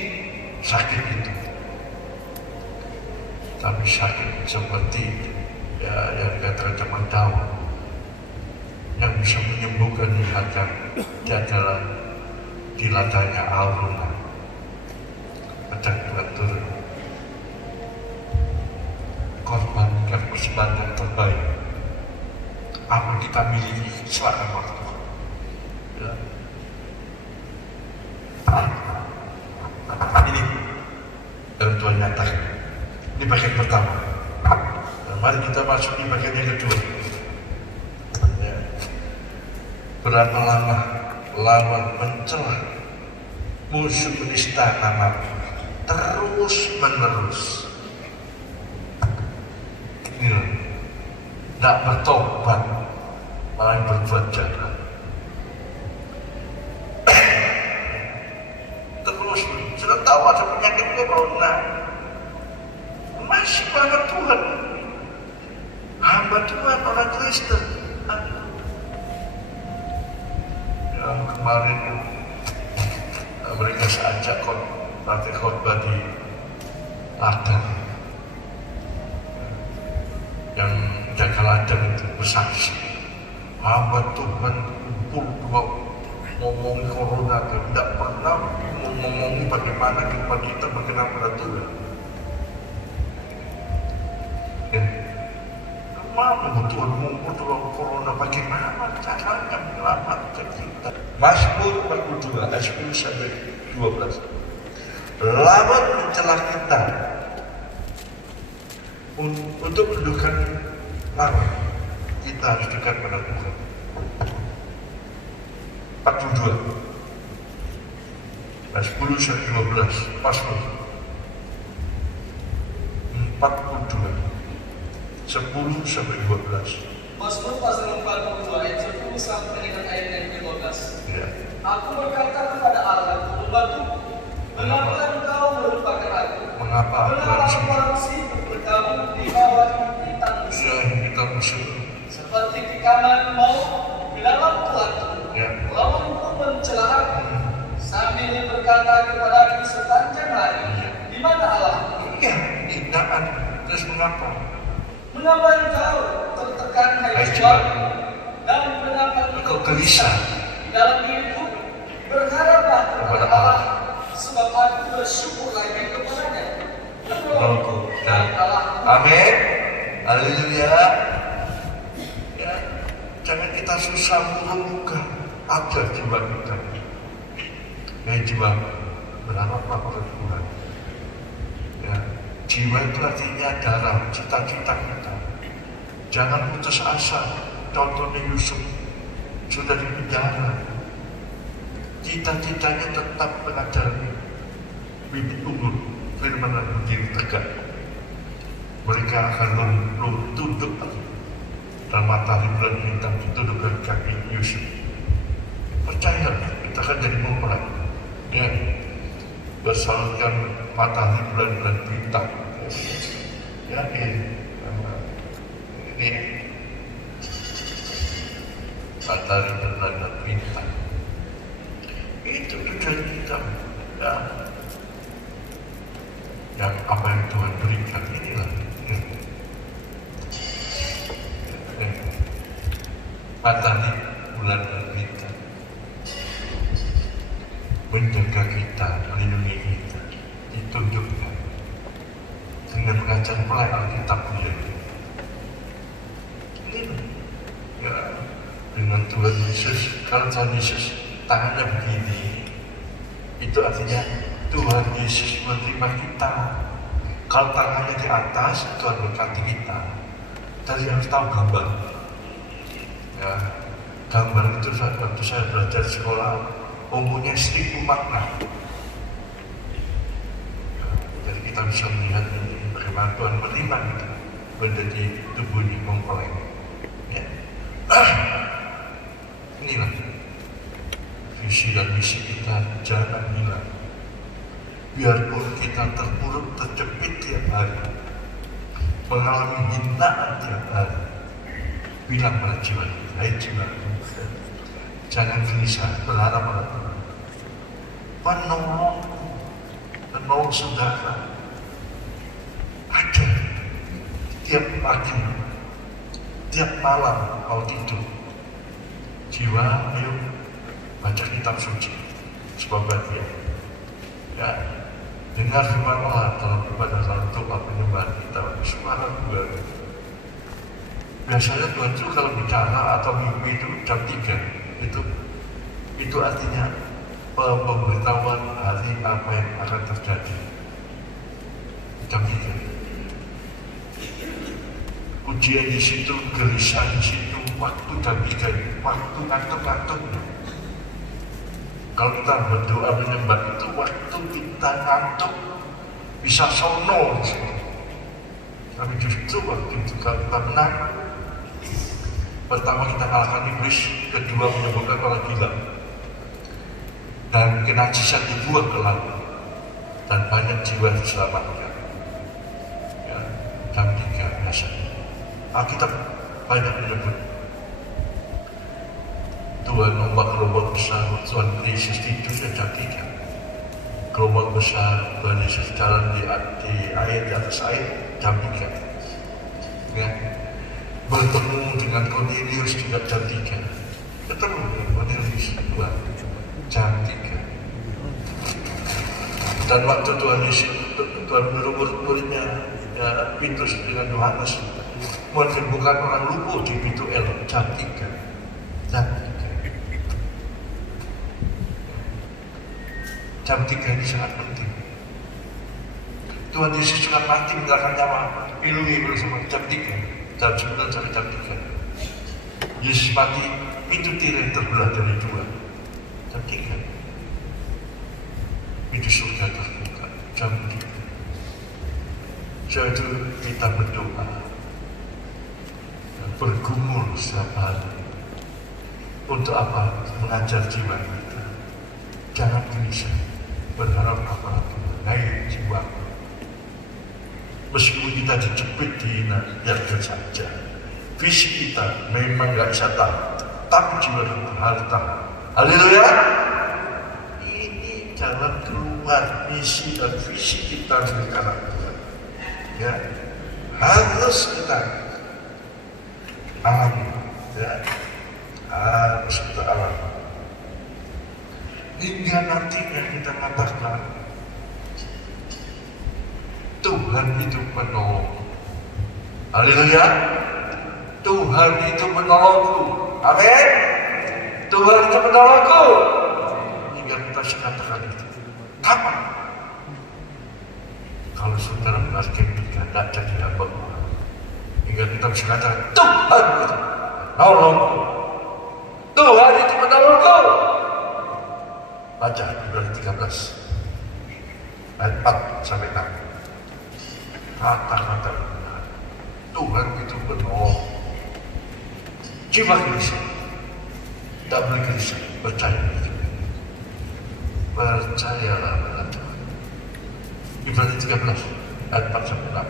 sakit itu. Tapi sakit seperti yang dikatakan zaman Daud yang bisa menyembuhkan hajat dia adalah di ladanya Aruna. Pedang Tuhan turun, korbankan persembahan yang terbaik. Apa kita miliki silakan waktu. Ya. Ini dalam Tuhan nyatakan. Ini bagian pertama. Nah, mari kita masuk di bagian yang kedua. Ya. Berapa lama lawan mencela, musuh menista nama, terus menerus. Inilah, tidak bertobat, malah berbuat jahat. Terus sudah tahu ada penyakit corona. Masih banget Tuhan, hamba Tuhan, orang Kristen. Yang kemarin mereka seajak khotbah di ladang, yang jaga ladang itu bersaksi, hamba Tuhan kumpul ngomong corona, tidak pernah ngomong bagaimana kehidupan kita berkenan pada Tuhan. Mana Tuhan mengukur dalam corona, bagaimana caranya menyelamatkan kita? Mazmur 42 ayat 10 sampai 12. Lawan mencela kita untuk mendudukan lawan, kita harus dekat pada Tuhan. 42 ayat 10 sampai 12. Mazmur 42 10 sampai 12. Mazmur pasal 42 ayat 10 sampai dengan ayat yang ke-12. Ya. Aku berkata kepada Allah, membantuku. Mengapa engkau melupakan aku? Mengapa aku Mengapa harus aku harus hidup berkabung di bawah bintang musuh? kita musuh? Seperti di kamar mau di dalam tuanku. Ya. Lawanku mencela aku. Sambil berkata kepadaku sepanjang hari, Iya. di mana Allah? Iya, hinaan. Terus mengapa? Mengapa engkau tertekan hai Hai jiwaku? Dan mengapa Engkau gelisah di dalam diriku? Berharaplah kepada Allah, sebab aku bersyukur lagi kepadanya. Menolongku. Dari Allah. Amin. Haleluya. Ya, jangan kita susah muka. Ada jiwa kita. Ya, jiwa berharaplah pada Tuhan. Ya, jiwa itu artinya darah, cita-cita kita. Jangan putus asa. Contohnya Yusuf sudah di penjara. Cita-citanya tetap mengajari bibit unggul firman dan berdiri tegak. Mereka akan tunduk dan matahari bulan bintang ditundukkan kaki Yusuf. Percaya kita akan jadi mempelai. Ya, bersalurkan matahari bulan bintang. Ya, ini matahari bulan bintang. Itu tujuan kita. Ya. Yang apa yang Tuhan berikan inilah. Matahari bulan dan bintang menjaga kita, melindungi kita, ditundukkan dengan mengajar mulai Alkitab ini. Ya, dengan Tuhan Yesus, kalau Tuhan Yesus tangannya begini, itu artinya Tuhan Yesus menerima kita. Kalau tangannya di atas, Tuhan berkati kita. Tadi harus tahu gambar. Ya, gambar itu waktu saya belajar di sekolah umumnya 1000 makna. Ya, jadi kita bisa melihat ini bagaimana Tuhan menerima kita menjadi tubuhnya mempelai. Ya. Inilah visi dan misi kita, jangan hilang. Biarpun kita terpuruk, terjepit tiap hari, mengalami hinaan tiap hari, bilang pada jiwa kita, hai jiwa, jangan gelisah, berharap pada Tuhan. Penolong saudara ada tiap pagi, tiap malam kau tidur. Jiwa, ayo baca kitab suci, sebab bahagia. Ya, dengar firman Allah dalam ibadah dalam doa penyembahan kita, suara Tuhan. Biasanya Tuhan itu kalau bicara atau mimpi itu jam 3, itu artinya pemberitahuan hari apa yang akan terjadi. Jam 3. Ujian di situ, gelisah di situ, waktu jam 3, waktu ngantuk-ngantuknya. Kalau kita berdoa menyembah itu waktu kita ngantuk bisa sono. Tapi justru waktu itu kalau kita menang, pertama kita kalahkan iblis, kedua menyembuhkan orang gila, dan kenajisan dibuang ke laut, dan banyak jiwa diselamatkan. Ya, jam 3 biasanya. Alkitab banyak menyebut Tuhan ombak-gelombang besar, Tuhan Yesus tidur dan jam 3. Gelombang besar, Tuhan Yesus jalan di air, di atas air, jam 3. Ya. Bertemu dengan Cornelius juga jam 3. Ketemu dengan Cornelius, Tuhan, jam 3. Dan waktu Tuhan Yesus, Tuhan murid-muridnya, ya, Petrus dengan Yohanes, menyembuhkan orang lumpuh di pintu elok jam 3. Jam 3 ini sangat penting. Tuhan Yesus juga mati menyerahkan nyawa, pilih bersama jam 3, jam 9 sampai jam 3. Yesus mati, pintu tirai terbelah dari 2. Jam 3. Pintu surga terbuka, jam 3. Setelah itu kita berdoa, bergumul setiap hari. Untuk apa? Mengajar jiwa kita. Jangan gelisah, berharap apa-apa, naik jiwa. Meskipun kita dijepit, dihina, biarkan saja. Fisik kita memang gak bisa tahan, tapi jiwa kita harus tahan. Haleluya! Ini jalan keluar misi dan visi kita dari karakter. Ya, harus kita alami, ya, harus kita alami. Hingga nantinya kita katakan Tuhan itu penolong. Haleluya! Tuhan itu menolongku. Amin. Tuhan itu menolongku. Hingga kita katakan itu. Kapan? Kalau saudara mengajarkan kita tidak jadi hamba Tuhan, hingga kita bisa katakan Tuhan itu menolongku. Tuhan itu menolongku. Baca Ibrani 13 ayat 4 sampai 6. Kata-kata Tuhan itu menolong. Jiwa gelisah tak boleh gelisah, percaya. Percayalah pada Tuhan. Ibrani 13 ayat 4 sampai 6.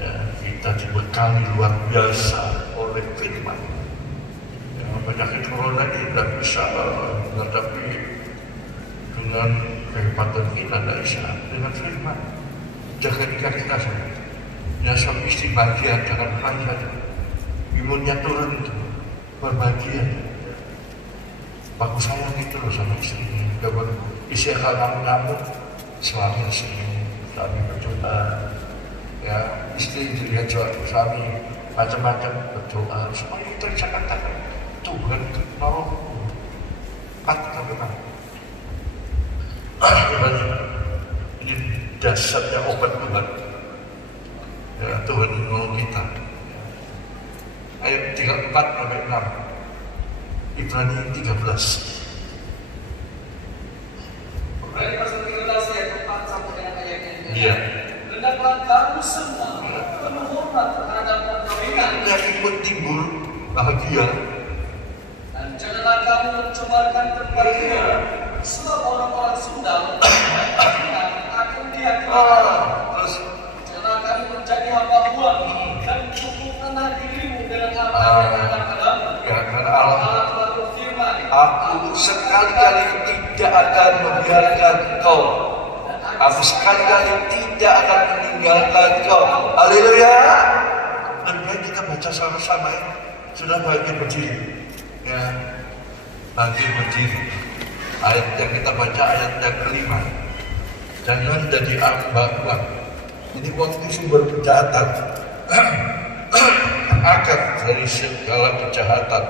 Ya, kita dibekali luar biasa oleh firman. Ya, penyakit corona ini tidak bisa menghadapi dengan kehebatan kita, tidak bisa dengan firman. Jaga diri kita saja. Ya, suami istri bahagia, jangan bahagia. Imunnya turun itu, berbahagia. Aku sayang itu loh sama istrinya. Istri kalau ngamuk, suami senyum, suami berdoa. Ya, istri dilihat suami macam-macam berdoa. Semua kita bisa katakan Tuhan itu menolongku. 4 sampai 6. Ini dasarnya obat Tuhan. Ya, Tuhan menolong kita. Ayat 34 sampai 6. Ibrani 13. Ibrani pasal 13 ayat 4 sampai dengan ayat yang ke-6. Iya. Hendaklah kamu semua penuh hormat terhadap perkawinan. Yang timbul bahagia. Dan janganlah kamu mencemarkan tempat itu, sebab orang-orang Sunda akan dihakimi. Terus Janganlah kamu menjadi hamba uang dan cukupkanlah dirimu dengan apa yang ada padamu. ya karena Allah, Allah telah berfirman, aku sekali-kali tidak akan membiarkan kau. Aku sekali-kali tidak akan meninggalkan kau. Haleluya. Dan mari kita baca sama-sama ya. Sudah bahagia berdiri. Ya, bahagia berdiri. Ayat yang kita baca ayat yang kelima. Jangan jadi hamba uang. Ini uang itu sumber kejahatan. Akar dari segala kejahatan.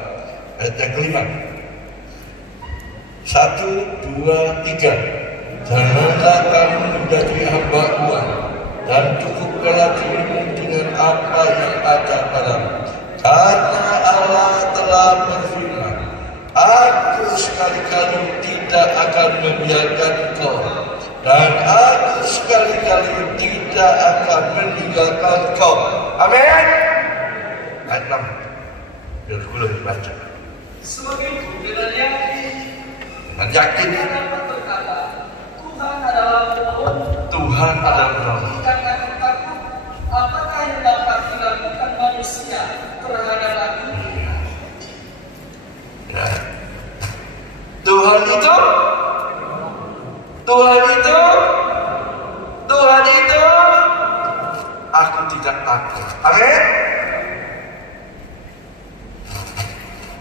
Ayat yang kelima. 1, 2, 3. Janganlah kamu menjadi hamba uang dan cukupkanlah dirimu dengan apa yang ada padamu. Karena Allah telah berfirman, aku sekali-kali tidak akan membiarkan kau, dan aku sekali-kali tidak akan meninggalkan kau. Amin. Ayat 6. Biar boleh dibaca. sebab itu dengan yakin Dan yakin kita dapat berkata, Tuhan adalah penolong. Tuhan adalah penolong. Kita akan takut, apakah yang dapat dilakukan manusia terhadap aku? Ya. Tuhan itu aku tidak takut. Amin.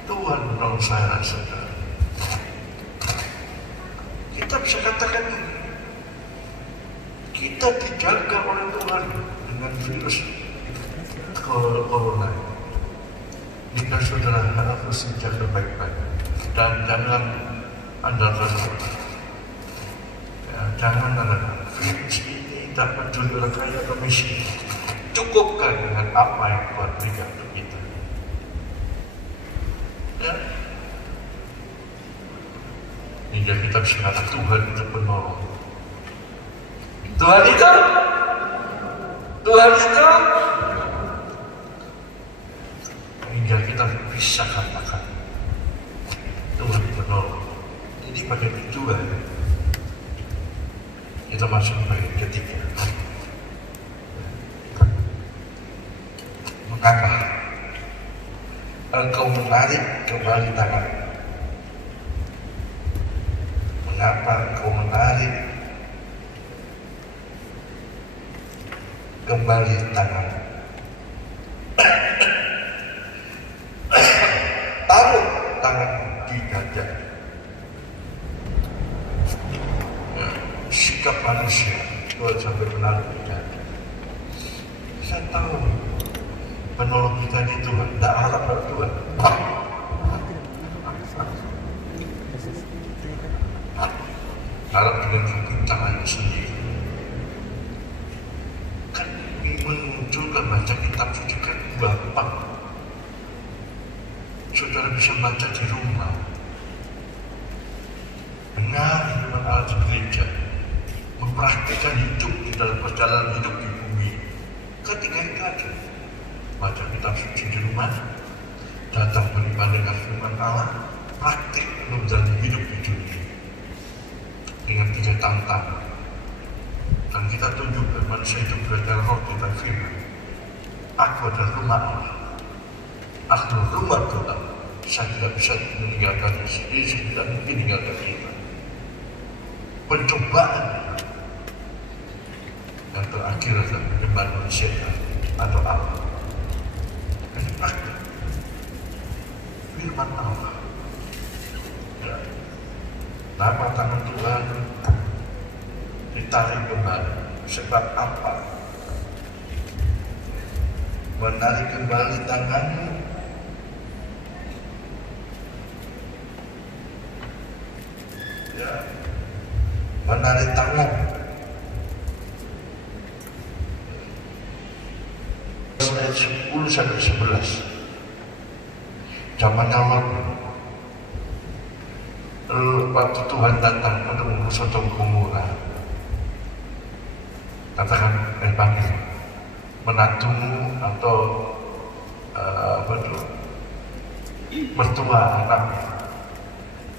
Tuhan menolong saya, saudara. Kita bisa katakan ini. Kita dijaga oleh Tuhan dengan virus corona. Jika saudara harus jaga baik-baik dan jangan andalkan ya, jangan andalkan virus ini tak peduli orang kaya atau miskin. Cukupkan dengan apa yang Tuhan berikan untuk kita. Ya. Hingga kita bisa kata Tuhan itu penolong. Tuhan itu hingga kita bisa katakan Tuhan penolong. Jadi pada kedua kita masuk bagian ketiga. Mengapa engkau menarik kembali tangan? Mengapa engkau menarik kembali tangan? Taruh tangan di dada. Sikap manusia Tuhan sampai menaruh di dada. Saya tahu penolong kita ini Tuhan, tidak harap pada Tuhan. Harap dengan kepintaran sendiri. Kan menunjukkan baca kitab suci kan gampang. Saudara bisa baca di rumah. Dengar firman Allah di gereja. Mempraktikkan hidup di dalam perjalanan hidup di bumi. Ketika itu aja. Baca kitab suci di rumah, datang beribadah dengan firman Allah, praktik untuk menjalani hidup di dunia dengan 3 tantangan. Dan kita tunjukkan manusia itu belajar roh kita firman. Aku adalah rumah Allah. Aku adalah rumah Tuhan. Saya tidak bisa meninggalkan sendiri, saya tidak mungkin meninggalkan kita. Pencobaan yang terakhir adalah penyembahan manusia atau Allah. Ini praktik firman Allah. Ya. Nama tangan Tuhan ditarik kembali. Sebab apa? Menarik kembali tanganmu ya. Menarik tangan ayat 10 sampai 11. Zamannya Lot, waktu Tuhan datang untuk mengurus Sodom Gomora, katakan panggil menantumu atau mertua anaknya.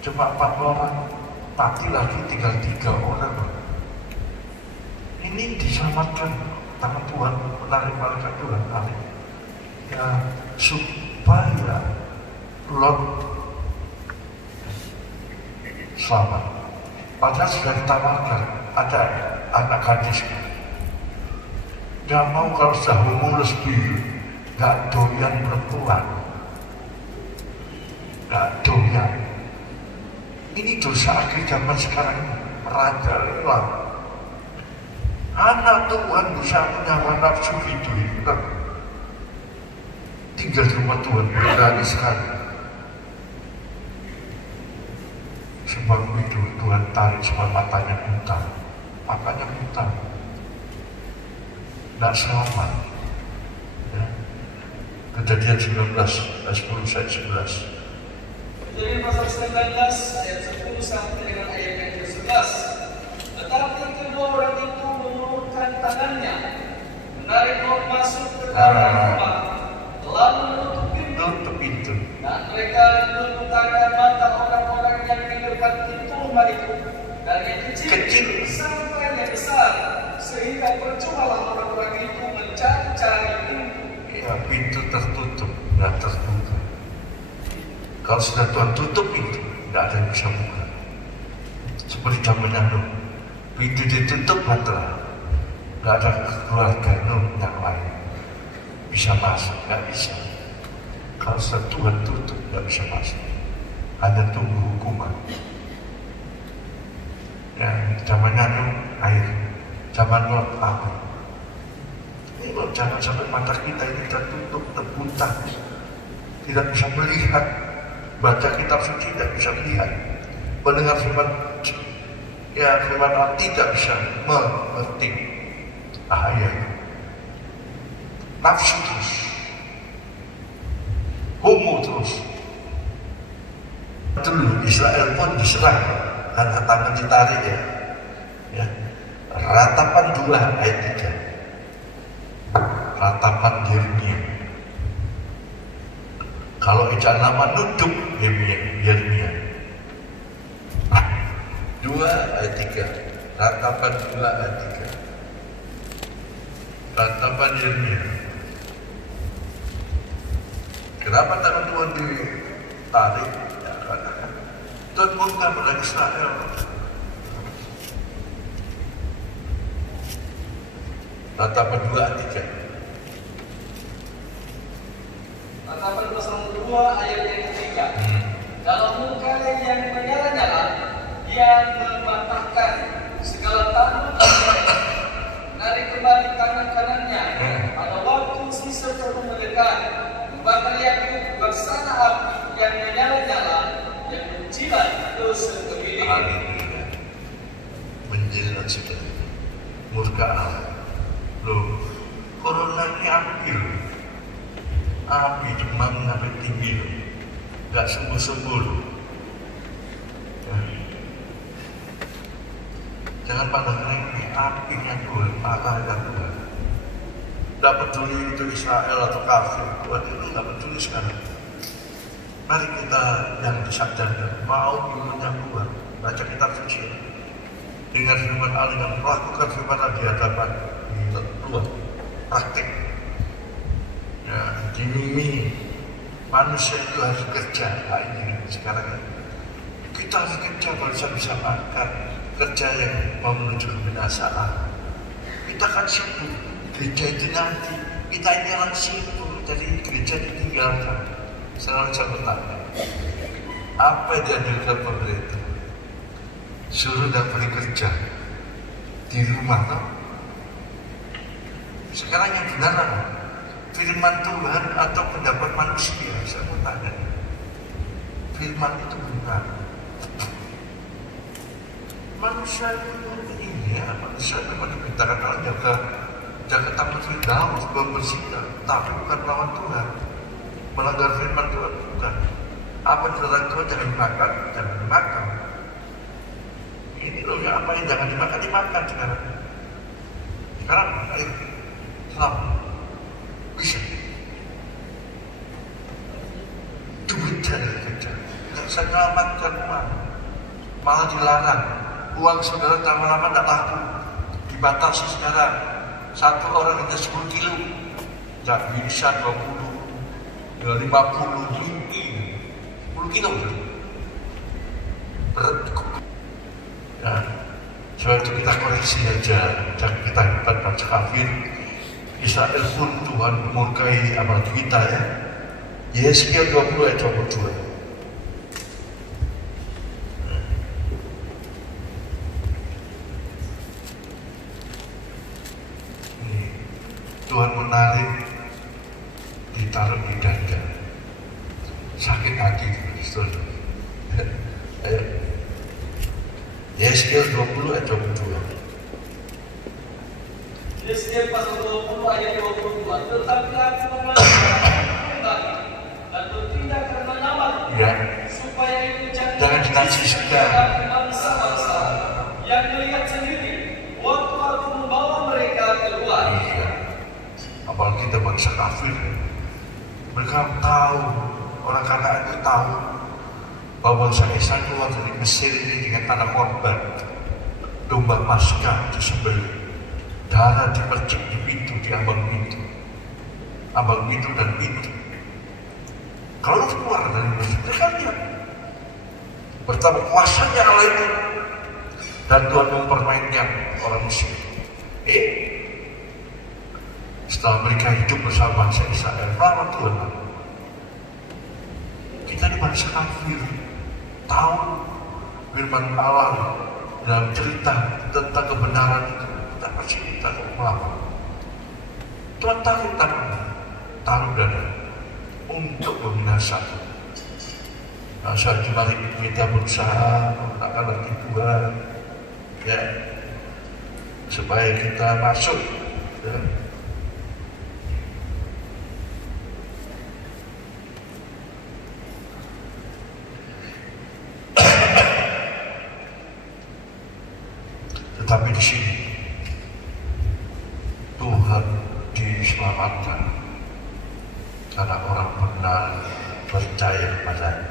Cuma 4 orang, mati lagi tinggal 3 orang. Ini diselamatkan tangan Tuhan, menarik malaikat Tuhan tarik. Ya, supaya Lot selamat. Padahal sudah ditawarkan, ada anak gadis. Gak mau kalau sudah umur lebih, gak doyan perempuan. Gak doyan. Ini dosa akhir zaman sekarang merajalela. Anak Tuhan bisa punya nafsu itu. Tinggal di rumah Tuhan berani sekali. Sebab itu Tuhan tarik sebab matanya buta. Matanya buta. Tidak selamat. Ya. Kejadian 19 ayat 10 ayat 11. Kejadian pasal 19 ayat 10 sampai dengan ayat yang ke-11. Tetapi kedua orang itu mengulurkan tangannya, menarik Lot masuk ke dalam rumah, lalu menutup pintu. Dan mereka membutakan mata orang-orang yang di depan pintu rumah itu, dari yang kecil sampai yang besar, sehingga percumalah orang-orang itu mencari-cari pintu. Ya, pintu tertutup, tidak terbuka. Kalau sudah Tuhan tutup pintu, tidak ada yang bisa buka. Seperti zamannya Nuh, pintu ditutup batal, tidak ada keluarga Nuh yang lain bisa masuk, tidak bisa. Kalau sudah Tuhan tutup, tidak bisa masuk. Hanya tunggu hukuman. Ya, zamannya Nuh air, zaman Lot api. Ini jangan sampai mata kita ini tertutup, terbuta, tidak bisa melihat, baca kitab suci tidak bisa melihat, mendengar firman Allah tidak bisa mengerti. Bahaya. Nafsu terus, homo terus. Dulu Israel pun diserang karena tangan ditarik ya. Ratapan 2 ayat 3. Ratapan Yeremia. Kalau ejaan nama nuduk Yeremia. 2 ayat 3. Ratapan 2 ayat 3. Ratapan Yeremia. Kenapa tangan Tuhan ditarik? Ya, karena Tuhan murka pada Israel. Ratapan 2 ayat 3. Ratapan pasal 2 ayat yang ketiga. Dalam muka yang menyala-nyala, yang mematahkan segala tangan, menarik kembali tangan kanannya. Pada waktu sisa tahun mendekat, membakar Yakub bersana api yang menyala-nyala, yang menjilat dosa kebidik. Haleluya. Menjilat sekali. Murka Allah. Loh, corona ini api loh. Api demam sampai tinggi loh. Gak sembuh-sembuh loh. Ya. Jangan pandang remeh apinya Tuhan, Allah dan Tuhan. Gak peduli itu Israel atau kafir, Tuhan itu gak peduli sekarang. Mari kita yang disadarkan, mau imannya Tuhan, baca kitab suci, dengar firman Allah dan melakukan firman Allah di hadapan Tuhan, praktik. Ya, dimimi manusia itu harus kerja. Nah, ini sekarang kita harus kerja baru bisa makan. Kerja yang mau menuju kebinasaan. Kita kan sibuk, gereja itu nanti. Kita ini orang sibuk, jadi gereja ditinggalkan. Selalu saya bertanya, apa yang dianjurkan pemerintah? Suruh dan beri kerja di rumah, toh? Sekarang yang benar apa? Firman Tuhan atau pendapat manusia? Saya mau tanya. Firman itu benar. Manusia itu ini ya, manusia memang diberitakan Allah jaga taman firdaus, membersihkan, tapi bukan melawan Tuhan. Melanggar firman Tuhan bukan. Apa dilarang Tuhan jangan dimakan. Ini loh ya, apa yang jangan dimakan sekarang. Sekarang ayo selamat. Bisa duit dari kerja, nggak bisa menyelamatkan uang, malah dilarang. Uang saudara lama-lama tidak laku, dibatasi sekarang. Satu orang hanya 10 kilo, nggak bisa 20, 50, mimpi 10 kilo berat. Nah, sebab itu kita koreksi aja, jangan kita hebat baca kafir. Israel pun Tuhan murkai apalagi kita ya. Yesaya 20 ayat 22. Tuhan menarik, ditaruh di dada. Sakit hati Kristus. Ayo. Yesaya 20 ayat 22. Yesaya pasal 20 ayat 22. Tetapi aku kembali dan bertindak karena nama, supaya itu jangan dinajiskan. Bangsa-bangsa yang melihat sendiri waktu aku membawa mereka keluar. Iya. Apalagi kita bangsa kafir. Mereka tahu, orang Kanaan itu tahu bahwa bangsa Israel keluar dari Mesir ini dengan tanah korban, domba Paskah disembelih. Darah dipercik di pintu, di ambang pintu dan pintu. Kalau keluar dari Mesir, mereka lihat betapa kuasanya Allah itu, dan Tuhan mempermainkan orang Mesir. Setelah mereka hidup bersama bangsa Israel, melawan Tuhan. Kita di bangsa kafir, tahu firman Allah dalam cerita tentang kebenaran itu. Kita pasti kita melawan. Tuhan taruh tangan, taruh dada untuk membina satu. Nah, saat mari kita berusaha menggunakan hati Tuhan, ya, supaya kita masuk, ya. Tetapi di sini Tuhan diselamatkan karena orang benar percaya kepadanya.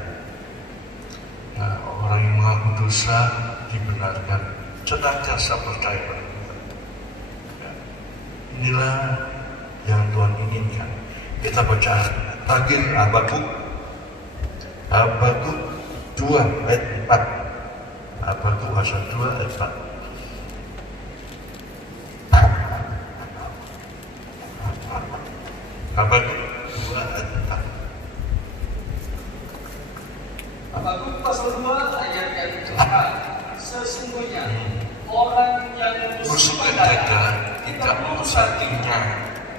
Nah, orang yang mengaku dosa dibenarkan senantiasa percaya pada Tuhan. Ya. Inilah yang Tuhan inginkan. Kita baca terakhir Habakuk 2 ayat 4. Habakuk pasal 2 ayat 4. Habakuk 2 ayat 4. Habakuk pasal 2 ayat yang ke-4. Sesungguhnya orang yang Musuh dada tidak putus hatinya.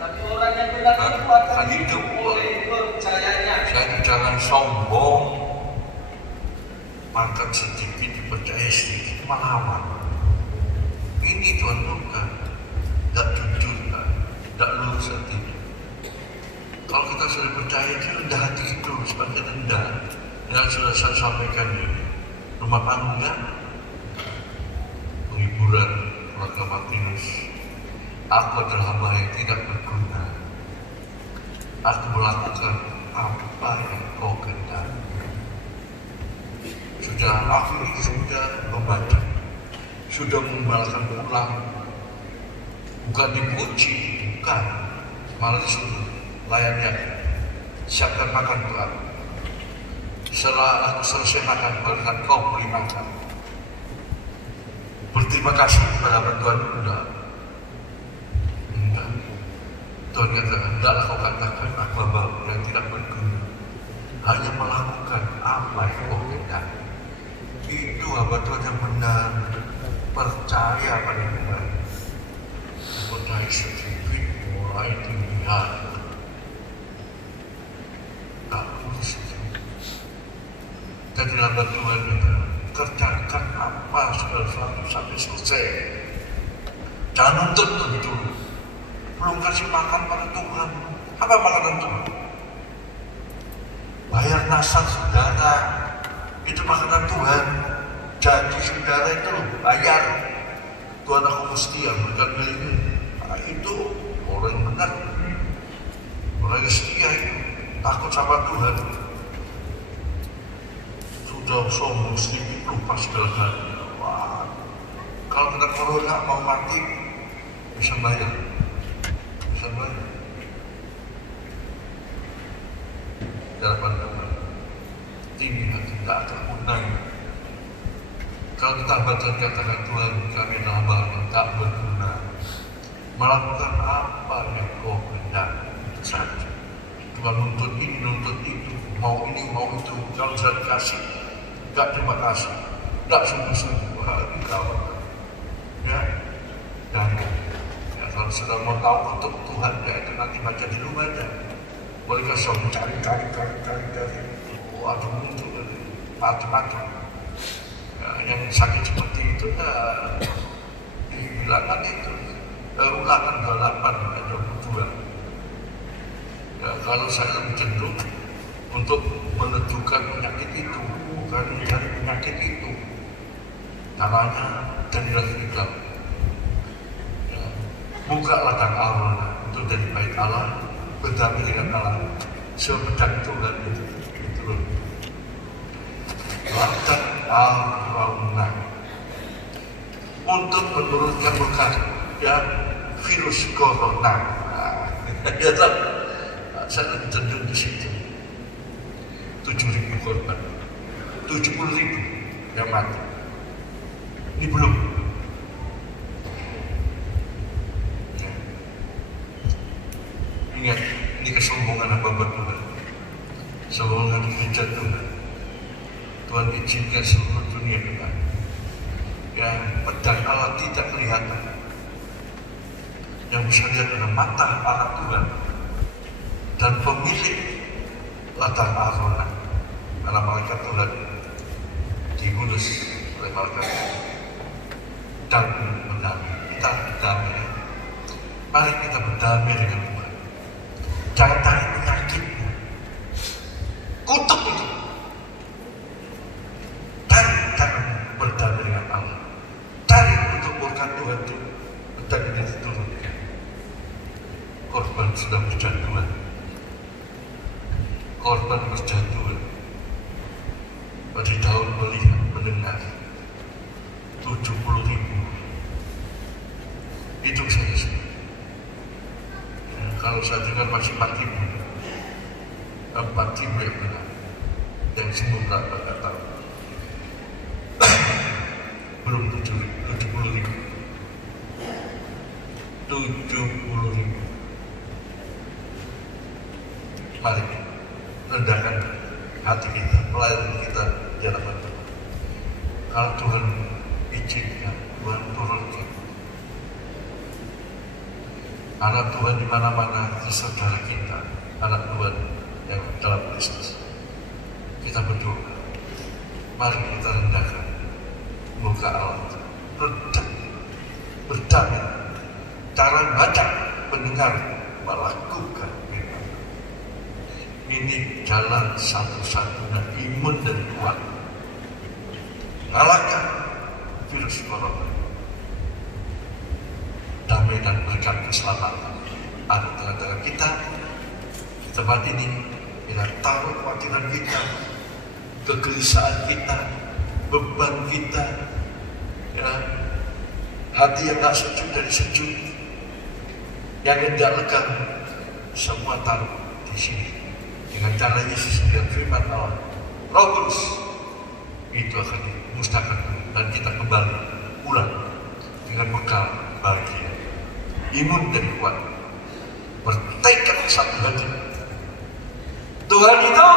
tapi orang yang benar itu akan hidup oleh percayanya. Jadi jangan sombong, makan sedikit dipercaya sedikit melawan. Ini Tuhan bukan, tidak jujur, tidak lurus hatinya. Kalau kita sudah percaya, dia rendah hati itu semakin rendah. Yang sudah saya sampaikan ini, rumah tangga, penghiburan keluarga Martinus. Aku adalah hamba yang tidak berguna. Aku melakukan apa yang kau kehendaki. Aku sudah membaca, sudah membalaskan pulang, bukan dipuji, bukan, malah disuruh layani aku, siapkan makan untuk aku. Setelah aku selesai makan, barusan kau beri makan. Berterima kasih kepada bantuan enggak. Tuhan kata, hendaklah kau katakan aku hamba yang tidak berguna, hanya melakukan apa yang kau kehendaki. Itu hamba Tuhan yang benar, percaya pada Tuhan, percaya sedikit mulai dilihat, tak urus itu. Dan dalam Tuhan kita kerjakan apa segala sesuatu sampai selesai. Jangan nuntut dulu. Belum kasih makan pada Tuhan. Apa makanan Tuhan? Bayar nasab saudara, itu makanan Tuhan. Janji saudara itu bayar. Tuhan aku mesti berikan milikmu. Nah, itu orang yang benar, orang yang setia itu takut sama Tuhan. Sudah sombong sedikit lupa segala galanya. Wah, kalau kita corona mau mati bisa bayar. Hadapan Tuhan tinggi hati tak terpunai. Kalau kita baca katakan Tuhan, kami adalah hamba yang tak berguna, melakukan apa yang kau kehendaki, itu saja. Tuhan nuntut ini, nuntut itu, mau ini, mau itu. Kalau sudah dikasih, enggak terima kasih, enggak sungguh-sungguh. Ya, dan kalau sudah mau tahu untuk Tuhan, ya itu nanti baca di rumah aja. Bolehkah suami cari. Waduh, muncul macam-macam. Ya, yang sakit seperti itu, dibilangkan itu ulangan 28 dan 22. Ya, kalau saya lebih cenderung untuk menentukan penyakit itu, bukan mencari penyakit itu. Namanya cendera hitam. Bukalah dan Allah untuk dari bait Allah, berdamai dengan Allah, sepedang Tuhan itu loh. Lakukan al-raunah untuk menurunkan berkat ya virus corona. Ya tak, saya lebih cenderung di situ. 7.000 korban, 70.000 yang mati. Ini belum. Ingat, ini kesombongan hamba Tuhan, kesombongan gereja Tuhan. Tuhan izinkan seluruh dunia kita, ya pedang Allah tidak kelihatan, yang bisa lihat adalah mata anak Tuhan dan pemilik ladang Arona, anak malaikat Tuhan dihunus oleh malaikat dan berdamai. Kita berdamai. Mari kita berdamai dengan Tuhan. Jangan tarik penyakitnya, kutuk itu, dan jangan berdamai dengan Allah. Tarik untuk murka Tuhan itu, dan ini diturunkan. Korban sudah berjatuhan. Korban berjatuhan. Pada tahun melihat mendengar 70.000. Itu saja sih. Kalau saya dengar masih 4.000 yang benar, yang sembuh berapa nggak tahu. Belum 70.000. 70.000. Mari rendahkan hati kita, melayani kita di hadapan Tuhan. Kalau Tuhan izinkan, Tuhan turunkan. Anak Tuhan di mana-mana di saudara kita, anak Tuhan yang dalam Kristus. Kita berdoa. Mari kita rendahkan muka Allah. Rendah, berdamai. Cara baca, mendengar, melakukan firman. Ini jalan satu-satunya imun dan kuat. Ngalahkan virus corona. Damai dan berkat keselamatan ada di antara kita. Kita mati ini, kita taruh kekhawatiran kita, kegelisahan kita, beban kita, ya, hati yang tak sejuk dari sejuk, yang tidak lega, semua taruh di sini. Dengan cara Yesus dan firman Allah, Roh Kudus itu akan dimusnahkan dan kita kembali pulang dengan bekal bahagia, imun dan kuat, bertekad satu hati. Tuhan itu